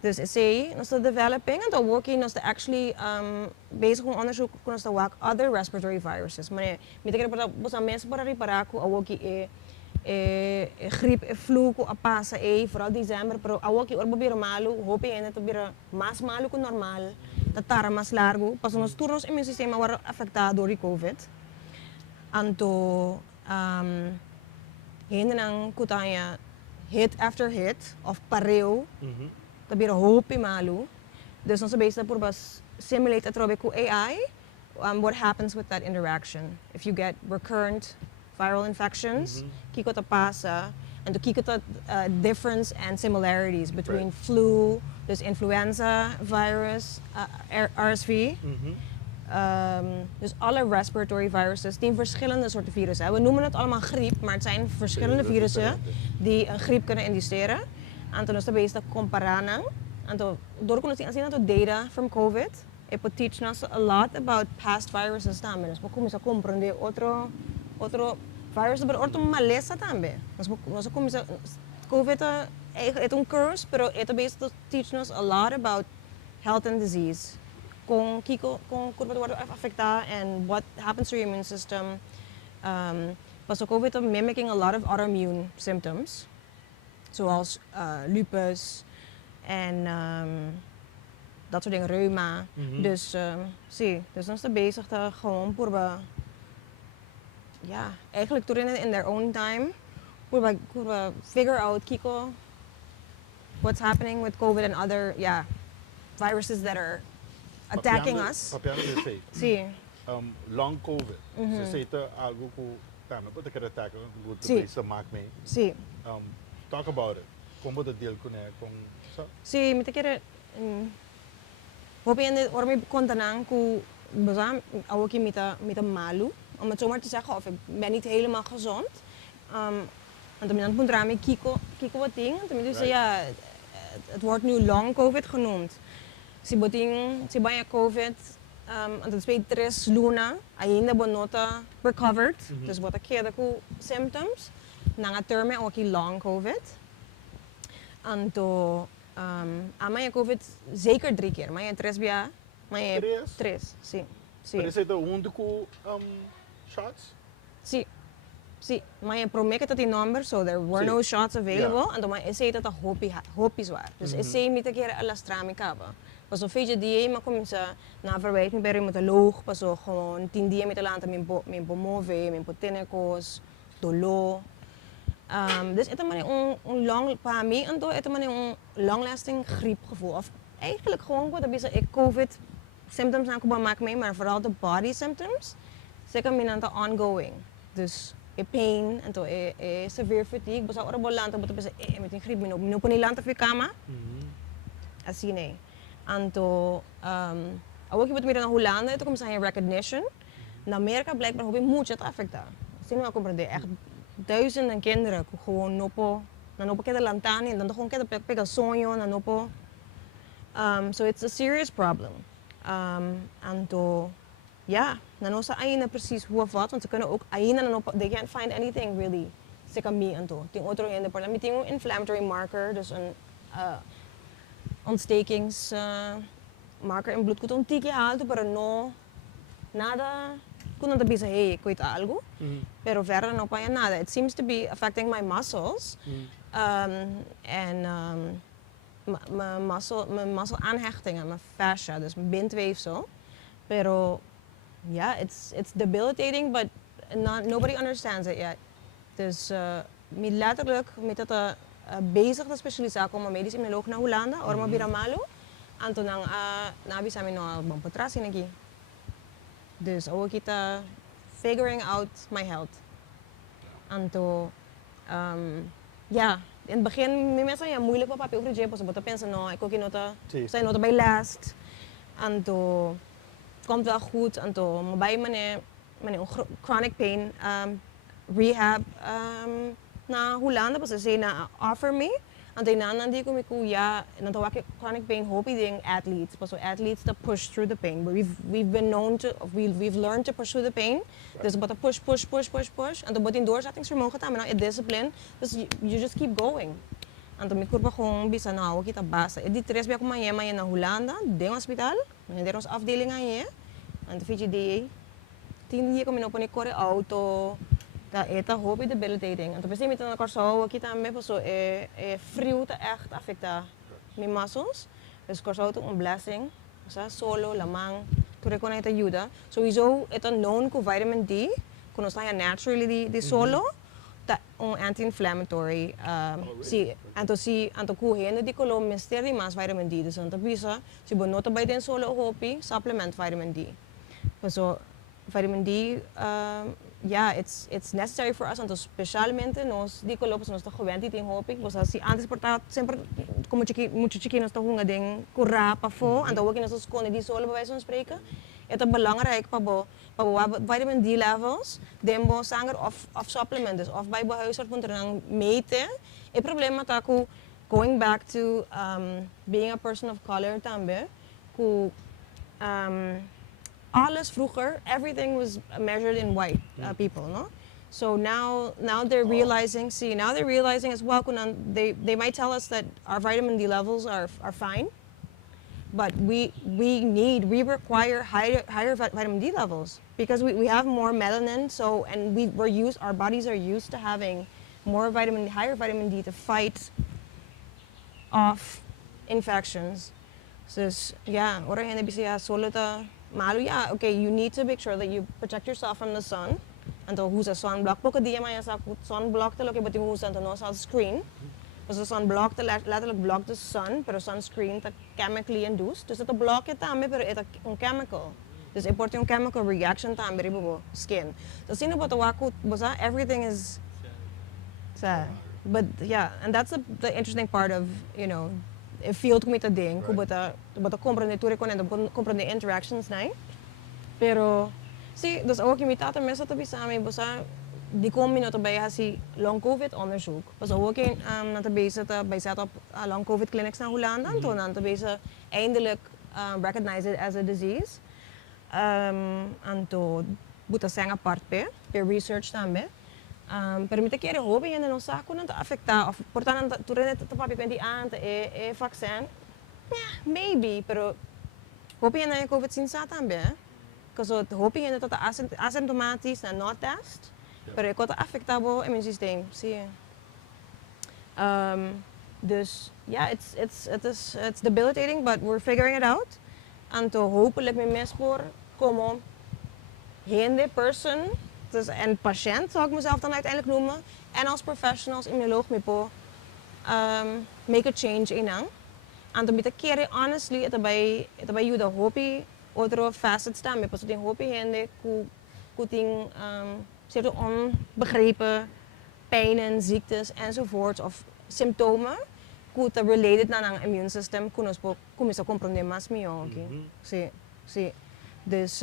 dus say nos developing and to working nos actually bezig om onderzoek nos te work other respiratory viruses. Maar me te kira bosa mes para reparar ku awoki gripe flu ku apasa vooral december pero awoki orbo bira malu hope en to bira mas malu ku normal tatara mas largo pas nos turnos immune sistema war afectado door die COVID. Anto hindi nang kutanya hit after hit of pareo tabira hope malu. Dus nasa base na por bas simulate atrobe ku AI what happens with that interaction. If you get recurrent viral infections, kiko ta pasa and to kiko ta difference and similarities between flu, dus influenza virus, RSV. Dus alle respiratory viruses die verschillende soorten virussen. We noemen het allemaal griep, maar het zijn verschillende virussen die een griep kunnen indiceren. En toen is de beste comparana. En door kunnen zien dat data from COVID, it will teach us a lot about past viruses también. Dus we kunnen comprender otro virus, pero otro malesa también. Dus we kunnen COVID es un curse, pero it will teach us a lot about health and disease. Con curva wordt afectada and what happens to your immune system. Pas COVID mimicking a lot of autoimmune symptoms, zoals lupus en dat soort dingen, reuma. Dus dus dan is het bezig te gewoon purba, eigenlijk toen in their own time, purba figure out kiko what's happening with COVID and other viruses that are attacking us. Papiano de sei. Sì. Long COVID. Se sei algo ku tama po te kara attack good Sì. to mak me. Sì. Talk about it. Como de deal con sa? Sì, mi te kere hopen ormi kontanang ku bazam awoki mita malu. Om het zomaar te zeggen, of ik ben niet helemaal gezond. En dan moet ik kiko wat dingen. En dan zei het wordt nu long COVID genoemd. Si baya COVID, en dat is 3 luna, ainda bonota recovered. Dus wat ik ko symptoms, nanga terme ook long COVID. En to amaya COVID zeker 3 keer, maar je 3 bia, maar je 3, sim. Maar is het de shots? Sì, maar je promekke dat die number, so there were no shots available, en dan maar is het dat hopi zwaar. Dus is het niet een keer alastrami kaba. Pas of je die maar kom je na verwijt met met de loog, pas of gewoon 10 die met de land mijn pomove, mijn potenekos, dolo. Dus het is maar een lang pa me en door het is maar een long-lasting griepgevoel. Of eigenlijk gewoon wat dat is COVID symptoms aan komen maken mee, maar vooral de body symptoms. Zeker minante ongoing. Dus pain en to severe fatigue. Basta ora bolante but basta met een griep mino po nilante fi kama. Assim nee. Anto awaki but mira na Hollanda ito começa a recognition. Na Amerika blijkbaar hobi mucho te afecta. Sino na comprende echt duizenden kinderen gewoon nopo keda lantani en dan gewoon keda pega sonho na nopo. So it's a serious problem. Anto dan sa aina precies hoe of wat, want ze kunnen ook aina they can't find anything really sika mi anto. Ting otro in de parla ting inflammatory marker, dus een ontstekingsmarker in bloed kunt tiki alto pero no nada kunt dat bisa hey koit algo. Pero verder no pa nada. It seems to be affecting my muscles. And mijn muscle aanhechtingen, mijn fascia, dus mijn bindweefsel. Pero it's debilitating, but nobody understands it yet. Dus letterlijk met dat bezig de specialisatie como medisch immunoloog na Hollanda, orma biramalo, anto nang nabi sa amin no bampatrasin aqui. Dus ook kita figuring out my health. Anto in het begin, mensen moeilijk op papier over de jeep, want pensen no, ik ook nota, zijn nota bij last. En toen komt wel goed. En toen bij mijn chronic pain rehab na Hollanda pas ze na offer me. En daarna nandi ko miku ja na tawa chronic pain hopi ding athletes. So athletes to push through the pain. But we've been known to we've learned to push through the pain. Dus but push. En dan moet in doorzettingsvermogen tama na discipline. Dus you just keep going. En toen mikur pa kung bisa na ako kita basa. Edi tres biya ko maya na Hollanda, ding hospital. Hindi rin sa afdeling ngayon. En toen vind je die 10 dia kami napunta kore auto. Dat eta hoop debilitating. En toen pensei met een corso kita me so frio te echt affecta mijn muscles. Dus corso to een blessing. Sa solo lamang to reconnect ayuda. Sowieso ito known ko vitamin D. Kuno sa naturally di solo. Ta un anti-inflammatory. Anto kuhen di kolom misteri mas vitamin D. Dus anto bisa si bonota by den solo hopi supplement vitamin D. So vitamin D yeah, it's necessary for us, especialmente nos di colopos nos ta gewend in hoping, was si antes porta sempre como muito chiquinho nos ta hunga ding kura pa fo, en dan ook in ons kon die solo bij wijze van spreken. Het is belangrijk pa vitamin D levels, dembo sanger of supplements of bij behuisarts moet er dan meten. Het probleem met aku going back to being a person of color tambe, ku alles vroeger, everything was measured in white people, no? So now they're realizing, as well, they might tell us that our vitamin D levels are fine, but we require higher vitamin D levels because we have more melanin, so and our bodies are used to having higher vitamin D to fight off infections. So yeah, ora hindi bisa solo ta malu yeah, okay, you need to make sure that you protect yourself from the sun. Anto husa sunblock. Poko dia maya sa sunblock talo ke bati husa anto no sunscreen. So sunblock te letterlijk block the sun, pero sunscreen te chemically induced. Dus het block het tame pero het un chemical. Dus importe un chemical reaction tame ribo skin. So sino ba tawaku bosa everything is but yeah, and that's the interesting part of, you know, a field com ita ding, ku bata comprende tu reconhecendo, comprende interactions nai. Pero zie, dus ook in tata mensen te samen, bosa die komen niet bij hasi long COVID onderzoek. Dus ook in na te bezig bij zet op long COVID clinics naar Hollanda, en toen te bezig eindelijk recognize it as a disease. En toen buta zijn apart per research tambe. Pero me te quiere hobby en no saco não afecta of portanto tu rede te papi pendi ante e vaccin. Yeah, maybe, pero hobby en COVID sin sa tambe. Because hobby en dat asymptomatisch na not test. Pero ko ta afectabo in mijn systeem, zie je. Dus ja, it's debilitating, but we're figuring it out. En to hopelijk met mespoor como hende person. Dus en patiënt zou ik mezelf dan uiteindelijk noemen. En als professionals, immunoloog me po make a change in ang. En dan te keren honestly, het bij you de hopi otro facets staan. Me pas ting hopi hende ku ting zeer onbegrepen pijnen, ziektes enzovoort of symptomen. Ku te related na ng immune system kunos po kumisa comprende mas mio, okay. Sí. Dus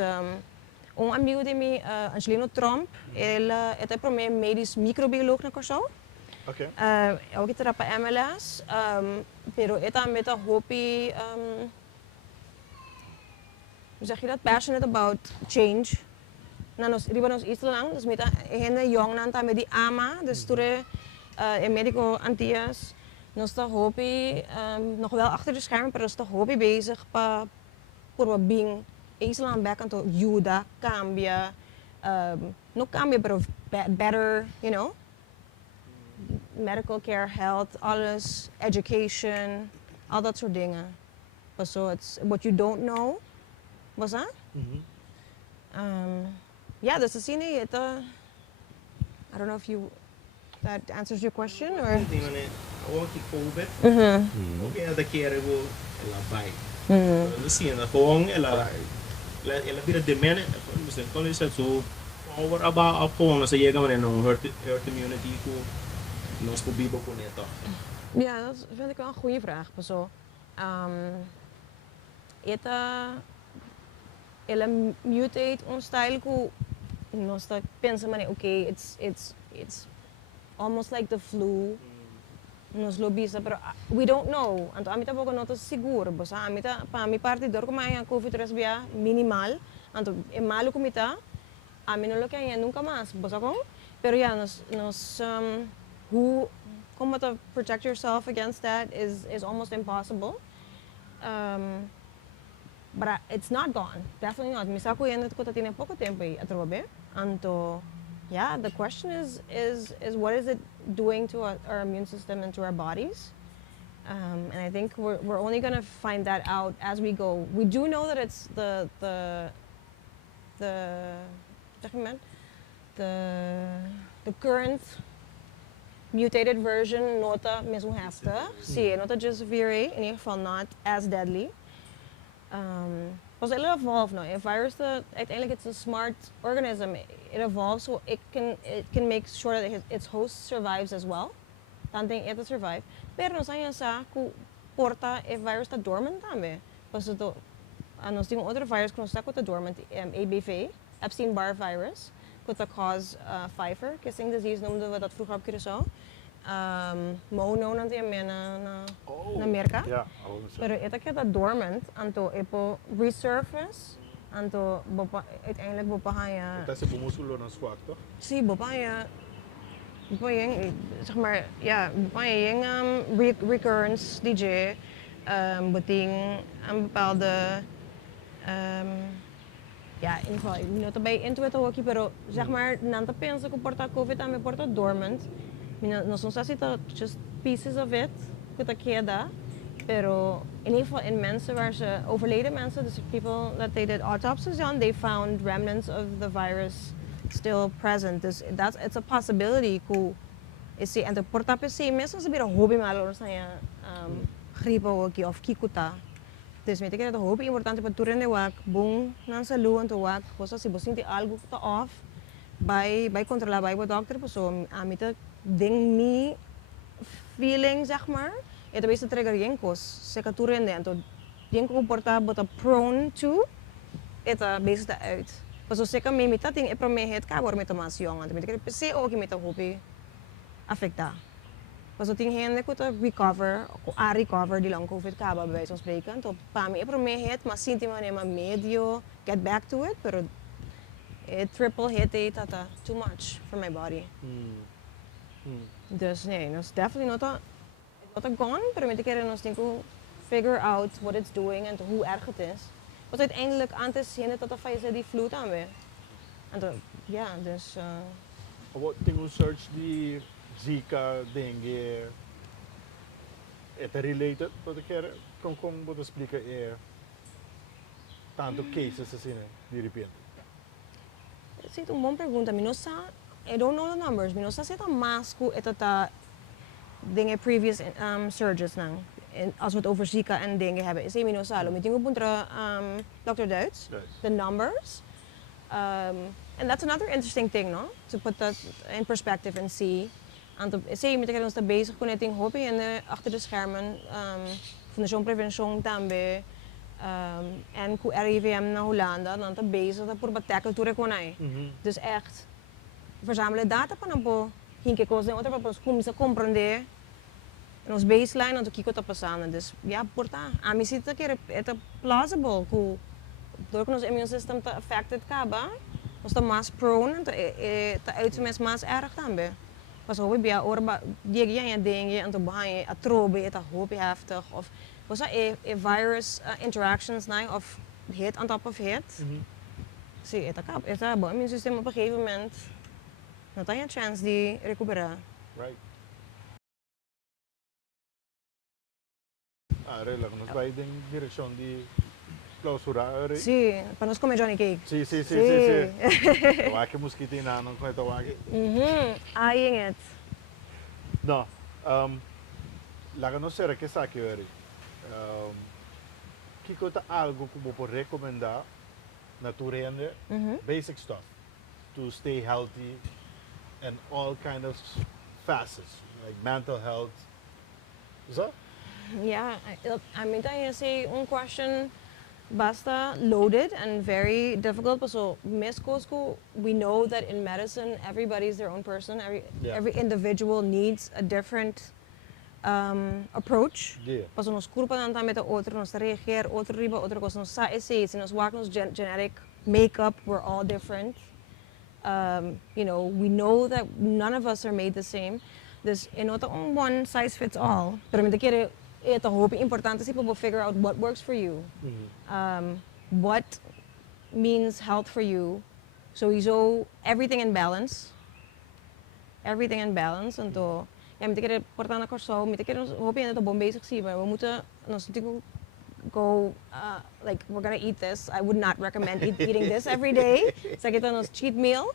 um amigo de mi, Angelino Trump, ele é para mim medisch-microbioloog na Corso. Okay. Ook het rapa MLS, pero eta met a hopi, hoe zeg je dat? Passionate about change. Na nos riba nos iets lang, dus met hende jong nanta met die ama, dus toere medico antias, nos ta hopi nog wel achter de schermen, pero nos ta hopi bezig pa por being Islam back onto Juda, cambia, no cambia, pero better, you know, medical care, health, alles, education, al dat soort dingen. So it's what you don't know, was dat? Yeah, dus zien het. I don't know if that answers your question or. Ook die COVID. Ook dat keren we la bai. We zien dat gewoon ela bira de mene, dus dan kan je zo over about gewoon ze llega met een herd immunity ku nos po bibo ko neto. Ja, dat vind ik wel een goede vraag. So, ela mutate um style que nós tá pensa mané, okay, it's almost like the flu. Nos lobisa, pero we don't know. Anto ami tampoco no to seguro, bosa ami ta pa mi parte dor kuma yang COVID resbia minimal. Anto é malo kumita, ami no lo que hay nunca más, bosa ko. Pero ya who como to protect yourself against that is almost impossible. But it's not gone. Definitely not. Misako yan ko ta tiene poco tiempo atrobe. Anto yeah, the question is what is it doing to our immune system and to our bodies? And I think we're only going to find that out as we go. We do know that it's the current mutated version nota mesmo heftig. Zie, nota just very, in ieder geval not as deadly. Because it'll evolve now. A virus, uiteindelijk it's a smart organism. It evolves so it can make sure that its host survives as well. Tanting it survive. Pero nos ayan sa ku porta a virus ta dormant tambe. Because ito, nos ting other virus kung sa kuta dormant, ABV, Epstein-Barr virus, kuta cause Pfeiffer, kissing disease noemden we dat vroeger op Curaçao. Mono nanti na Amerika. Ja, pero ito kaya dormant anto ipo resurface anto uiteindelijk bopahaya. Dat is een musculo ng squat, toch? Si bopahaya yung zeg maar ja bopahaya yung recurrence DJ buting een bepaalde ja in ieder geval niet bij intuïto hockey pero zeg maar nanta pensa que porta COVID também porta dormant. Não são só just pieces of it que queda, pero in ieder geval in mensen waar ze overleden mensen, dus people that they did autopsies on, they found remnants of the virus still present. Dus it's a possibility ku isi and the porta pesi mesmo se bira hobby malo sa gripe of kikuta. Dus met ik dat hobby importante para turende wak bung nan salu anto wak cosa si bosinti algo ta off by controlar by doctor so amita ding me feeling zeg maar ito basta trigger yung kos sa katurende anto yung comporta bota prone to ito basta uit paso se ka mimita ting ipromehet ka war meta mas yung anto mita kasi okay mita hopi afekta paso ting hende ko to recover di lang COVID ka ba bij zo'n spreken to pami ipromehet mas sinti man ema medio get back to it pero it triple hit tata too much for my body. Dus nee, it's definitely not gone, pero met de keren ons denk figure out what it's doing en hoe erg het is. Want uiteindelijk aan te zien dat de die vloed aan weer. En ja, dus. Wat tengo search die Zika, dengue, het related tot de keren kon wat explica tanto cases assim de repente. Essa é uma boa pergunta, I don't know the numbers, mas não sei se mais que dingen previous surges nang. Als we het over Zika en dingen hebben, is één minosalo. Met dingen puntra Dr. Duits, the numbers. And that's another interesting thing, no? To put that in perspective and see. En zie met ons daar bezig met het hobby en achter de schermen van de zonpreventie tambe. En ku RIVM na Hollanda, dan te bezig dat voor tackle toe reconai. Dus echt verzamelen data para po hinke coisa outra para começar a compreender nos baseline onde kiko tá passando. Dus ja, porta, a mim se que é plausible que door ons immune system te affected kaba, nós tá mais prone, tá uitmes mais erg também. Pas hobby bia orba diegja ja dinge en to bahai a trobe eta hobby heftig of was a virus interactions nou of hit on top of hit. Zie eta kap, eta bo immune system op een gegeven moment não tem a chance de recuperar. Right. Relak, nós vai em direção de clausurar. Sim, para nós comer Johnny Cake. Sim. Eu acho que mosquito não com ito aqui. Eyeing it. Não, lá não será que sabe hoje. Que coisa algo que vou recomendar na turende, basic stuff to stay healthy. And all kind of facets, like mental health. Is that? Yeah, I mean, I say one question basta loaded and very difficult. But so Miss Costco, we know that in medicine, everybody's their own person. Every individual needs a different approach. Yeah. Pas nos culpa nanta met outro, nos reageer, outro riba, outro cosa nos sa essays, nos wak nos genetic makeup, we're all different. You know, we know that none of us are made the same. Dus in not one size fits all. Pero met kere ito hope importante si people will figure out what works for you. What means health for you. Sowieso everything in balance. Everything in balance. En to ja, met kere importante korso, met kere hoop je dat bom bezig zien, maar we moeten ons natuurlijk go like we're gonna eat this. I would not recommend eating this every day. Zeg het dan als cheat meal.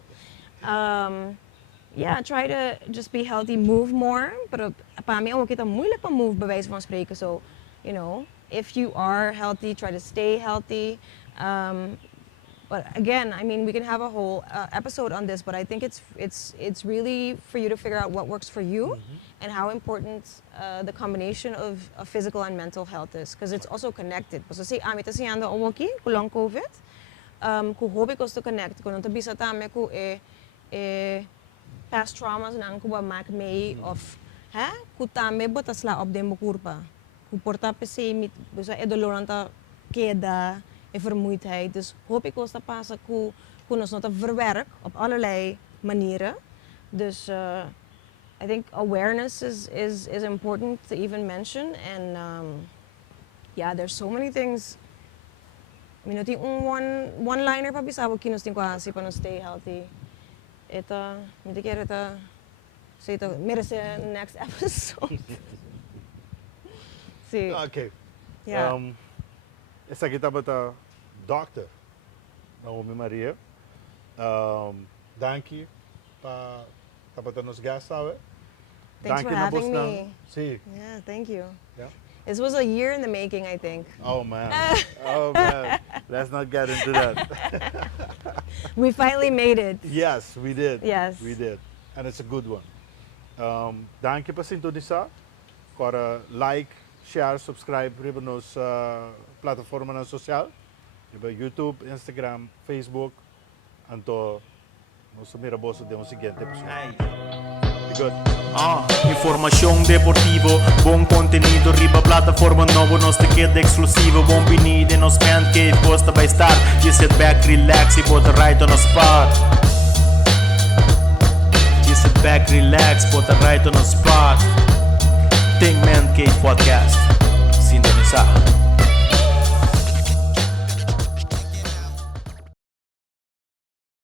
Yeah, try to just be healthy, move more. Pero para mí, kita moeilijk pa move, bij wijze van spreken. So, you know, if you are healthy, try to stay healthy. But again, I mean, we can have a whole episode on this, but I think it's really for you to figure out what works for you and how important the combination of physical and mental health is, because it's also connected. So, say, amita siyando owoki, kulong COVID, ku hobi ko to connect, kung nito bisa tame ku past traumas na ang kuba mak may of kutame botas la op den bekurpa. Ku porta pese mit busa edoloranta queda vermoeidheid. Dus hoop ik ons te passen ku ons nog te verwerk op allerlei manieren. Dus I think awareness is important to even mention, and yeah, there's so many things. I mean, one liner pa bisa wag kinos tin ko si pa no stay healthy. Ito, hindi kaya ito, so ito, merece next episode. Sí. Okay. Yeah. Essa aqui estava a doctor, Naomi Maria. Danke para nos gastar. Thanks for having me. Sí. Yeah, thank you. Yeah. This was a year in the making, I think. Oh man. Oh man. Let's not get into that. We finally made it. Yes, we did. Yes. We did. And it's a good one. Danke para sintonizar. Para like, share, subscribe riba nos plataforma na social. Riba YouTube, Instagram, Facebook. Anto nos miraboso de un siguiente episodio. Good. Información deportivo, bom contenido, riba plataforma novo, nos te queda exclusivo. Bom venida nos Mancave, costa by estar. You sit back, relax e bota right on a spot. You sit back, relax, bota right on a spot. Think Mancave podcast. Sintonizar.